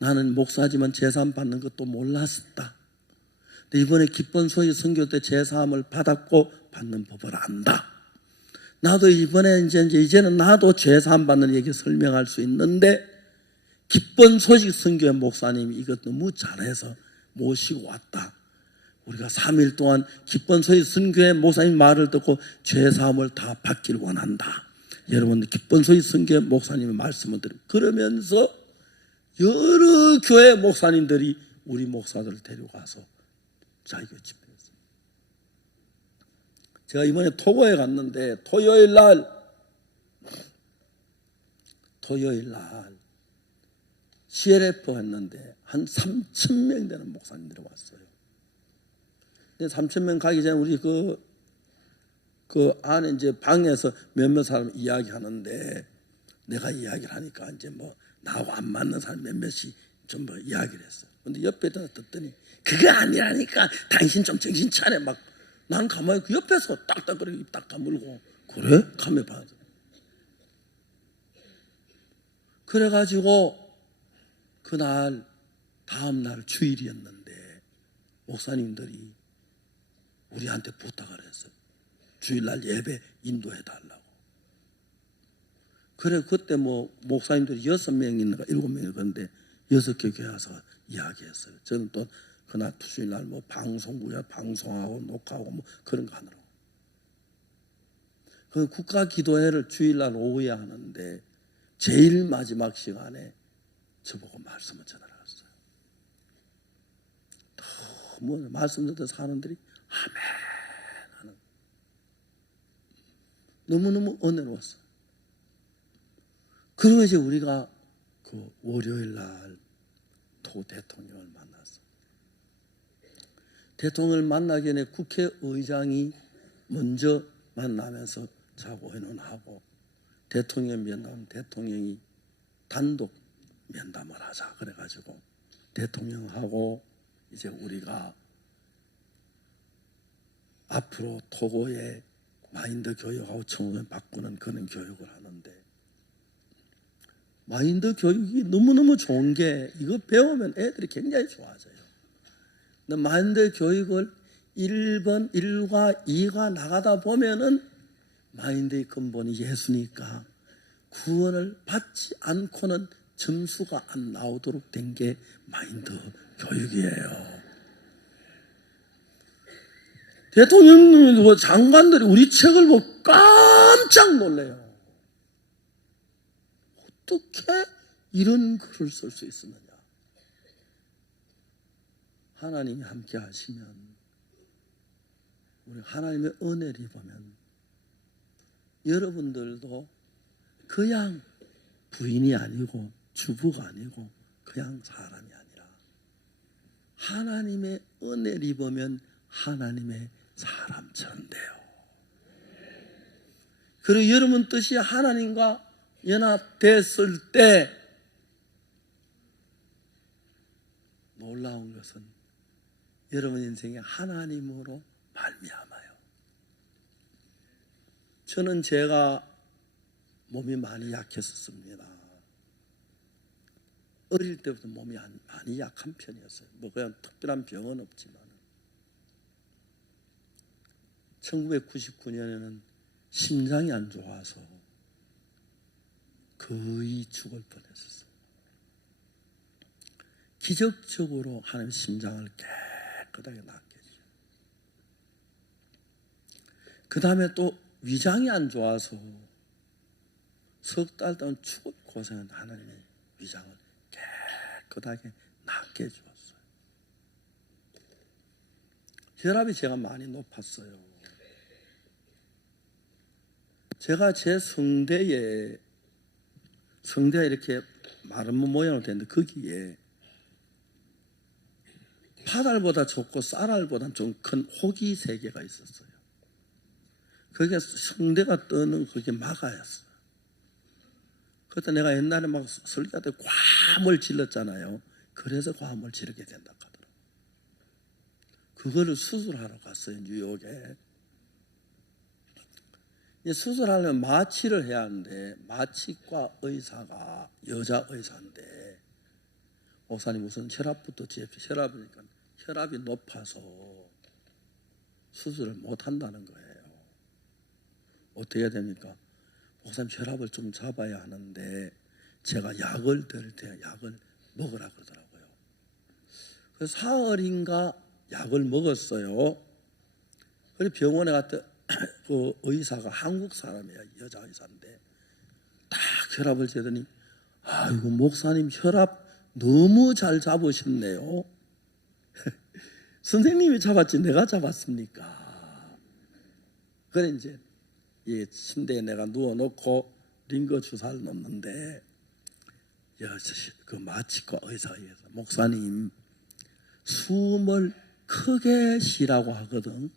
나는 목사지만 죄사함 받는 것도 몰랐었다. 근데 이번에 기쁜 소식 선교 때 죄사함을 받았고 받는 법을 안다. 나도 이번에 이제는 나도 죄사함 받는 얘기 설명할 수 있는데 기쁜 소식 선교의 목사님이 이것 너무 잘해서 모시고 왔다. 우리가 3일 동안 기쁜 소식 선교의 목사님 말을 듣고 죄사함을 다 받기를 원한다. 여러분 기쁜 소식 선교의 목사님의 말씀을 들으면 그러면서 여러 교회 목사님들이 우리 목사들을 데려가서 자기가 집회했어요. 제가 이번에 토고에 갔는데 토요일 날 CLF 했는데 한 3,000명 되는 목사님들이 왔어요. 근데 3,000명 가기 전에 우리 그 안에 이제 방에서 몇몇 사람 이야기하는데 내가 이야기를 하니까 이제 뭐 나하고 안 맞는 사람 몇몇이 좀 뭐 이야기를 했어. 근데 옆에 듣더니 그게 아니라니까 당신 좀 정신 차려. 막 난 가만히 그 옆에서 딱딱거리고 입 딱 다물고 그래? 가만히 봐야 돼. 그래가지고 그날 다음날 주일이었는데 목사님들이 우리한테 부탁을 했어요. 주일날 예배 인도해달라고. 그래 그때 뭐 목사님들이 6명인가 7명이 그런데 6개 교회 와서 이야기했어요. 저는 또 그날 주일날 뭐 방송국에 방송하고 녹화하고 뭐 그런 거 하느라고. 그 국가기도회를 주일날 오후에 하는데 제일 마지막 시간에 저보고 말씀을 전하셨어요. 너무 말씀 듣던 사람들이 아멘 하는 너무너무 은혜로웠어요. 그리고 이제 우리가 그 월요일 날 도 대통령을 만났어요. 대통령을 만나기 전에 국회의장이 먼저 만나면서 자고회는 하고, 대통령 면담 대통령이 단독 면담을 하자 그래가지고 대통령하고 이제 우리가 앞으로 토고의 마인드 교육하고 청소년 바꾸는 그런 교육을 하는데, 마인드 교육이 너무너무 좋은 게 이거 배우면 애들이 굉장히 좋아져요. 근데 마인드 교육을 1번, 1과 2가 나가다 보면은 마인드의 근본이 예수니까 구원을 받지 않고는 점수가 안 나오도록 된 게 마인드 교육이에요. 대통령님도 장관들이 우리 책을 보고 깜짝 놀래요. 어떻게 이런 글을 쓸 수 있었느냐. 하나님이 함께 하시면, 우리 하나님의 은혜를 보면 여러분들도 그냥 부인이 아니고 주부가 아니고 그냥 사람이 아니라 하나님의 은혜를 입으면 하나님의 사람처럼 돼요. 그리고 여러분 뜻이 하나님과 연합됐을 때 놀라운 것은 여러분 인생에 하나님으로 말미암아요. 저는 제가 몸이 많이 약했었습니다. 어릴 때부터 몸이 많이 약한 편이었어요. 뭐 그냥 특별한 병은 없지만 1999년에는 심장이 안 좋아서 거의 죽을 뻔했었어요. 기적적으로 하나님 심장을 깨끗하게 낫게 해주셔요. 그 다음에 또 위장이 안 좋아서 석 달 동안 죽을 고생한 하나님의 위장을 깨끗하게 낫게 해주었어요. 혈압이 제가 많이 높았어요. 제가 제 성대에 이렇게 마른 모양으로 됐는데 거기에 파달보다 좁고 쌀알보다 좀 큰 혹이 3개가 있었어요. 그게 성대가 떠는 그게 막아였어요. 그때 내가 옛날에 막 설교할 때 과음을 질렀잖아요. 그래서 과음을 지르게 된다 하더라고요. 그거를 수술하러 갔어요, 뉴욕에. 수술하려면 마취를 해야 하는데 마취과 의사가 여자 의사인데, 목사님 우선 혈압부터 혈압이니까 혈압이 높아서 수술을 못 한다는 거예요. 어떻게 해야 됩니까? 목사님 혈압을 좀 잡아야 하는데 제가 약을 드릴 때 약을 먹으라 그러더라고요. 그래서 사흘인가 약을 먹었어요. 그래서 병원에 갔더니 그 의사가 한국 사람이에요. 여자 의사인데 딱 혈압을 재더니, 아이고 목사님 혈압 너무 잘 잡으셨네요. 선생님이 잡았지 내가 잡았습니까? 그래 이제 이 침대에 내가 누워놓고 링거 주사를 놓는데 그 마취과 의사에서, 목사님 숨을 크게 쉬라고 하거든.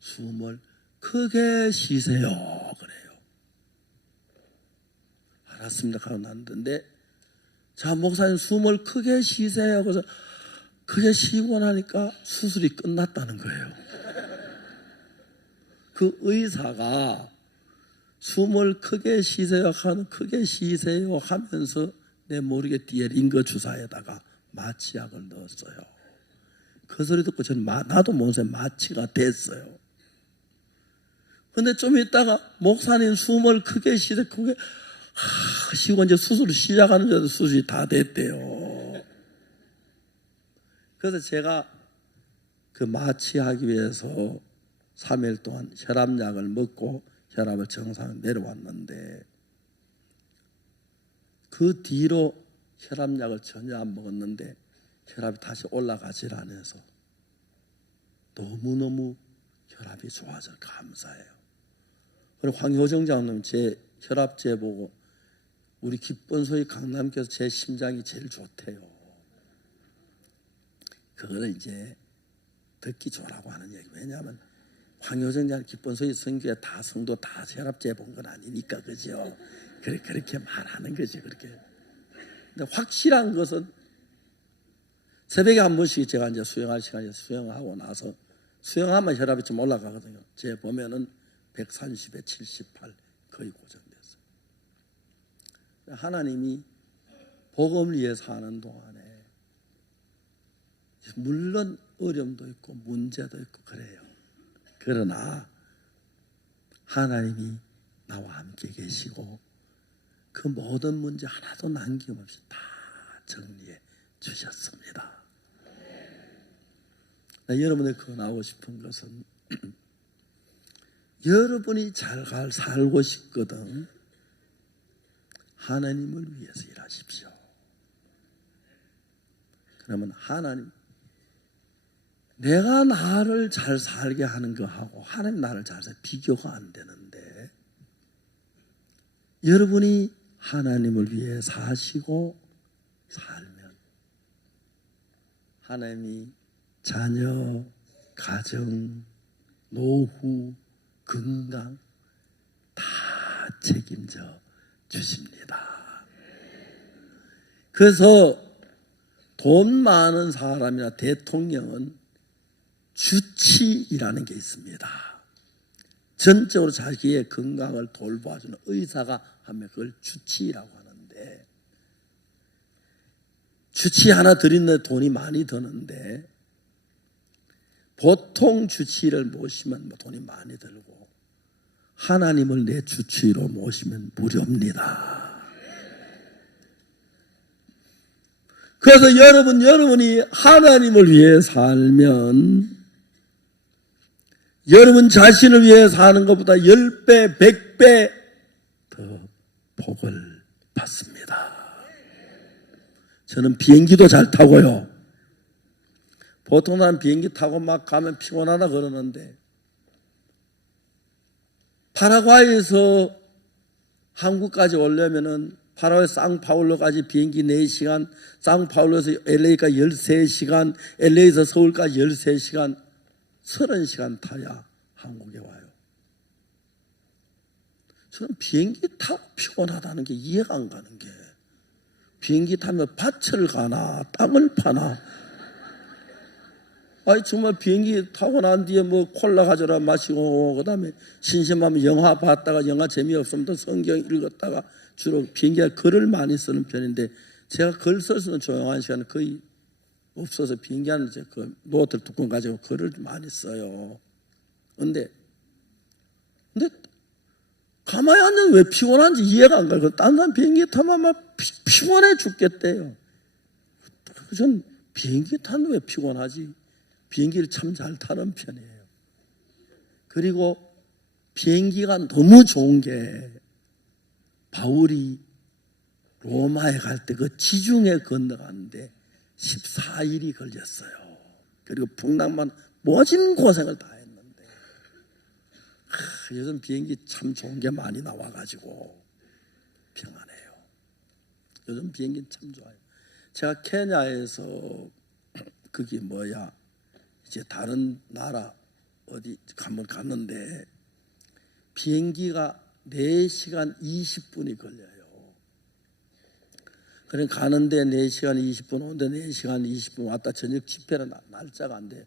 숨을 크게 쉬세요 그래요. 알았습니다 하고 났는데, 자 목사님 숨을 크게 쉬세요. 그래서 크게 쉬고 나니까 수술이 끝났다는 거예요. 그 의사가 숨을 크게 쉬세요 하면서 내 모르게 뒤에 링거 주사에다가 마취약을 넣었어요. 그 소리 듣고 저는 나도 모르게 마취가 됐어요. 근데 좀 있다가 목사님 숨을 크게 쉬세요. 그게 쉬고 이제 수술을 시작하는 데도 수술이 다 됐대요. 그래서 제가 그 마취하기 위해서 3일 동안 혈압약을 먹고 혈압을 정상 내려왔는데, 그 뒤로 혈압약을 전혀 안 먹었는데 혈압이 다시 올라가질 않아서 너무너무 혈압이 좋아져 감사해요. 그리고 황효정 장로님 제 혈압 재보고 우리 기본소위 강남교에서 제 심장이 제일 좋대요. 그거는 이제 듣기 좋으라고 하는 얘기. 왜냐하면 황효정장 기본소위 선교에 다 성도 다 혈압재 본 건 아니니까, 그죠? 그렇게 말하는 거지. 그렇게. 근데 확실한 것은 새벽에 한 번씩 제가 이제 수영할 시간에 수영하고 나서 수영하면 혈압이 좀 올라가거든요. 제 보면은 130에 78 거의 고정됐어요. 하나님이 복음을 위해서 하는 동안에 물론 어려움도 있고 문제도 있고 그래요. 그러나 하나님이 나와 함께 계시고 그 모든 문제 하나도 남김없이 다 정리해 주셨습니다. 여러분에게 권하고 싶은 것은 여러분이 잘 살고 싶거든 하나님을 위해서 일하십시오. 그러면 하나님, 내가 나를 잘 살게 하는 거하고 하나님 나를 잘 살게 비교가 안 되는데, 여러분이 하나님을 위해 사시고 살면 하나님이 자녀, 가정, 노후, 건강 다 책임져 주십니다. 그래서 돈 많은 사람이나 대통령은 주치의라는 게 있습니다. 전적으로 자기의 건강을 돌봐주는 의사가 하면 그걸 주치의라고 하는데, 주치의 하나 들이는데 돈이 많이 드는데, 보통 주치의를 모시면 돈이 많이 들고 하나님을 내 주치의로 모시면 무료입니다. 그래서 여러분이 하나님을 위해 살면 여러분 자신을 위해 사는 것보다 10배, 100배 더 복을 받습니다. 저는 비행기도 잘 타고요. 보통 사람 비행기 타고 막 가면 피곤하다 그러는데, 파라과이에서 한국까지 오려면은 파라과이 상파울로까지 비행기 4시간, 상파울로에서 LA까지 13시간, LA에서 서울까지 13시간, 30시간 타야 한국에 와요. 저는 비행기 타고 피곤하다는 게 이해가 안 가는 게, 비행기 타면 밭을 가나 땅을 파나, 아니 정말 비행기 타고 난 뒤에 뭐 콜라 가져라 마시고, 그 다음에 심심하면 영화 봤다가 영화 재미없으면 또 성경 읽었다가, 주로 비행기가 글을 많이 쓰는 편인데 제가 글 쓸 수 있는 조용한 시간은 거의 없어서 비행기는 이제 그 노트를 뚜껑 가지고 글을 많이 써요. 근데 가만히 앉으면 왜 피곤한지 이해가 안 가요. 딴 사람 비행기 타면 막 피곤해 죽겠대요. 전 비행기 타면 왜 피곤하지? 비행기를 참 잘 타는 편이에요. 그리고 비행기가 너무 좋은 게, 바울이 로마에 갈 때 그 지중해 건너가는데 14일이 걸렸어요. 그리고 풍랑만 모진 고생을 다 했는데, 요즘 비행기 참 좋은 게 많이 나와가지고 평안해요. 요즘 비행기 참 좋아요. 제가 케냐에서 그게 이제 다른 나라 어디 한번 갔는데 비행기가 4시간 20분이 걸려요. 그러니까 가는데 4시간 20분, 오는데 4시간 20분, 왔다 저녁 집회는 날짜가 안 돼.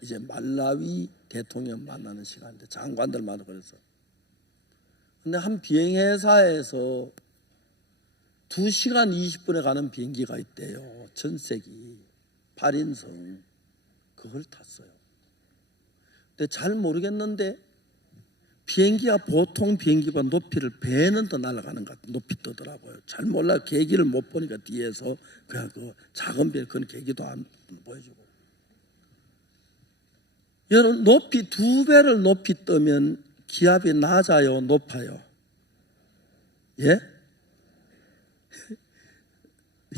이제 말라위 대통령 만나는 시간인데 장관들마다 그래서. 근데 한 비행회사에서 2시간 20분에 가는 비행기가 있대요. 전세기 8인승. 그걸 탔어요. 근데 잘 모르겠는데 비행기가 보통 비행기보다 높이를 배는 더 날아가는 것 같아요. 높이 뜨더라고요. 잘 몰라요. 계기를 못 보니까 뒤에서 그냥 그 작은 배, 그건 계기도 안 보여주고. 여러분, 높이 2배를 높이 뜨면 기압이 낮아요, 높아요? 예?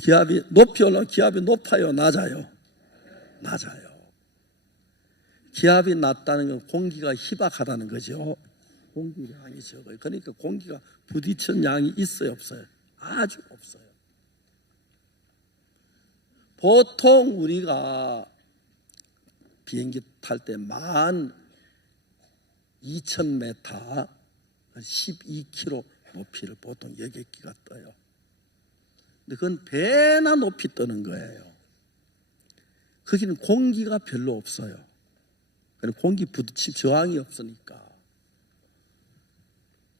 기압이 높이 올라가면 기압이 높아요, 낮아요? 낮아요. 기압이 낮다는 건 공기가 희박하다는 거죠. 공기량이 적어요. 그러니까 공기가 부딪힌 양이 있어요, 없어요? 아주 없어요. 보통 우리가 비행기 탈 때 12,000m 12km 높이를 보통 여객기가 떠요. 근데 그건 배나 높이 떠는 거예요. 거기는 공기가 별로 없어요. 공기 부딪힘 저항이 없으니까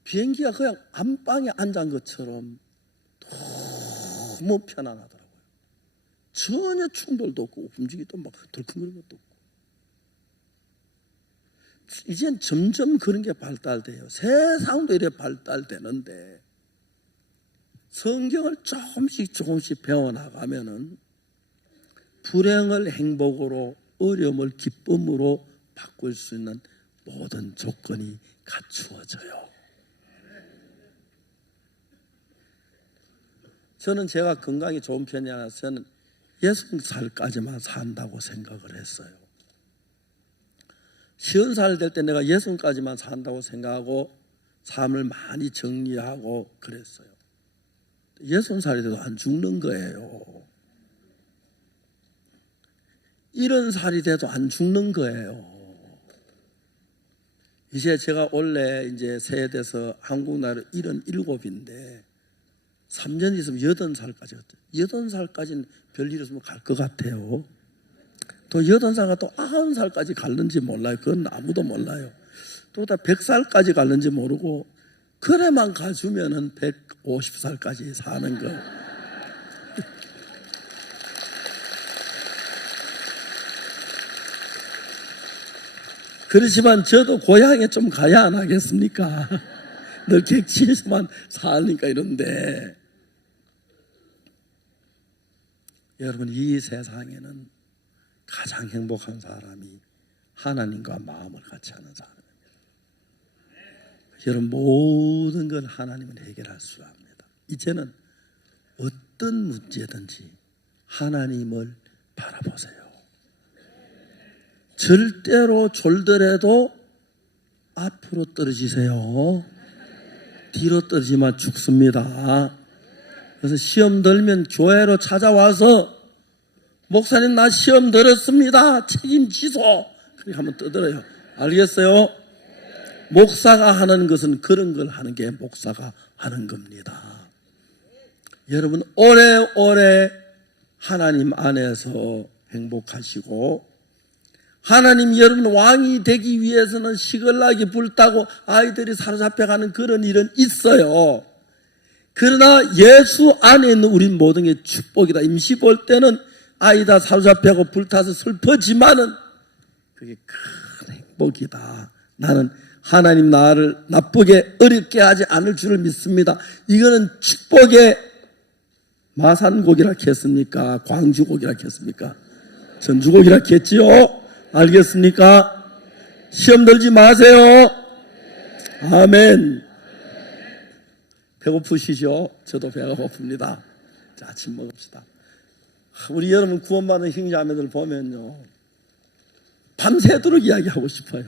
비행기가 그냥 안방에 앉은 것처럼 너무 편안하더라고요. 전혀 충돌도 없고 움직이도 막 덜컹거리는 것도 없고. 이젠 점점 그런 게 발달돼요. 세상도 이래 발달되는데 성경을 조금씩 배워나가면은 불행을 행복으로, 어려움을 기쁨으로 바꿀 수 있는 모든 조건이 갖추어져요. 저는 제가 건강이 좋은 편이 아니라서 저는 60살까지만 산다고 생각을 했어요. 50살 될 때 내가 60까지만 산다고 생각하고 삶을 많이 정리하고 그랬어요. 60살이 돼도 안 죽는 거예요. 70살이 돼도 안 죽는 거예요. 이제 제가 원래 이제 세대에서 한국 나이로 77인데 3년 있으면 80살까지 갔죠. 80살까지는 별일 없으면 갈 것 같아요. 또 80살과 또 90살까지 갈는지 몰라요. 그건 아무도 몰라요. 또 다 100살까지 갈는지 모르고 그래만 가주면은 150살까지 사는 거. 그렇지만 저도 고향에 좀 가야 안 하겠습니까? 늘 객지에서만 사니까 이런데 여러분, 이 세상에는 가장 행복한 사람이 하나님과 마음을 같이 하는 사람입니다. 여러분, 모든 걸 하나님은 해결할 수 합니다. 이제는 어떤 문제든지 하나님을 바라보세요. 절대로 졸더라도 앞으로 떨어지세요. 뒤로 떨어지면 죽습니다. 그래서 시험 들면 교회로 찾아와서 목사님 나 시험 들었습니다. 책임지소. 그렇게 하면 떠들어요. 알겠어요? 목사가 하는 것은 그런 걸 하는 게 목사가 하는 겁니다. 여러분, 오래오래 하나님 안에서 행복하시고, 하나님 여러분 왕이 되기 위해서는 시글락이 불타고 아이들이 사로잡혀가는 그런 일은 있어요. 그러나 예수 안에 있는 우리 모든 게 축복이다. 임시 볼 때는 아이다 사로잡혀고 불타서 슬퍼지만은 그게 큰 행복이다. 나는 하나님 나를 나쁘게 어렵게 하지 않을 줄을 믿습니다. 이거는 축복의 마산곡이라 했습니까? 광주곡이라 했습니까? 전주곡이라 했지요? 알겠습니까? 시험 들지 마세요. 아멘. 배고프시죠? 저도 배가 고픕니다. 자, 아침 먹읍시다. 우리 여러분 구원받은 형제자매들 보면요, 밤새도록 이야기하고 싶어요.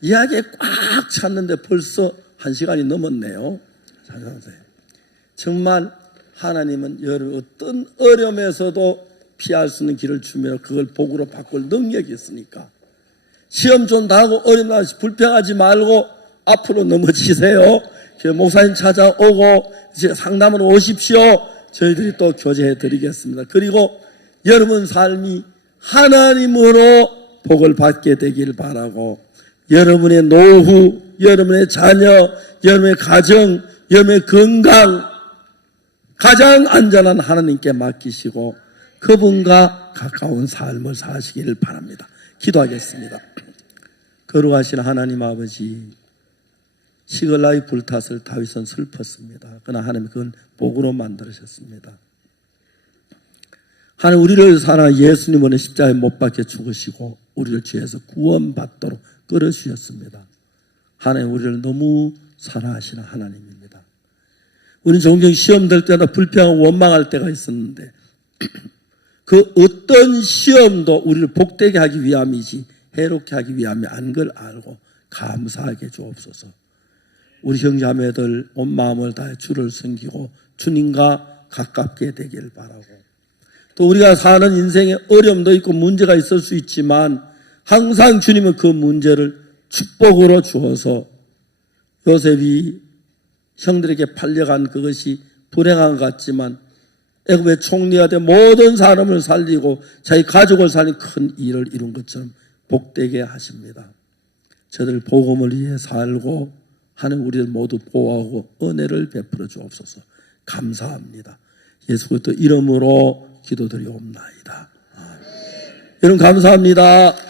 이야기에 꽉 찼는데 벌써 1시간이 넘었네요. 정말 하나님은 여러분 어떤 어려움에서도 피할 수 있는 길을 주며 그걸 복으로 바꿀 능력이 있으니까 시험 좀 당하고 어려움 나서 불평하지 말고 앞으로 넘어지세요. 목사님 찾아오고 상담으로 오십시오. 저희들이 또 교제해 드리겠습니다. 그리고 여러분 삶이 하나님으로 복을 받게 되길 바라고, 여러분의 노후, 여러분의 자녀, 여러분의 가정, 여러분의 건강 가장 안전한 하나님께 맡기시고 그분과 가까운 삶을 사시기를 바랍니다. 기도하겠습니다. 거룩하신 하나님 아버지, 시글락이 불탔을 다윗은 슬펐습니다. 그러나 하나님 그건 복으로 만들으셨습니다. 하나님, 우리를 사랑하 예수님은 십자가에 못 박혀 죽으시고 우리를 죄에서 구원받도록 끌어주셨습니다. 하나님, 우리를 너무 사랑하시는 하나님입니다. 우리는 종종 시험 들 때마다 불평하고 원망할 때가 있었는데 그 어떤 시험도 우리를 복되게 하기 위함이지 해롭게 하기 위함이 아닌 걸 알고 감사하게 주옵소서. 우리 형제자매들 온 마음을 다해 주를 섬기고 주님과 가깝게 되길 바라고, 또 우리가 사는 인생에 어려움도 있고 문제가 있을 수 있지만 항상 주님은 그 문제를 축복으로 주어서 요셉이 형들에게 팔려간 그것이 불행한 것 같지만 애굽의 총리가 돼 모든 사람을 살리고 자기 가족을 살린 큰 일을 이룬 것처럼 복되게 하십니다. 저들 복음을 위해 살고 하는 우리를 모두 보호하고 은혜를 베풀어 주옵소서. 감사합니다. 예수 그리스도 이름으로 기도드리옵나이다. 여러분 감사합니다.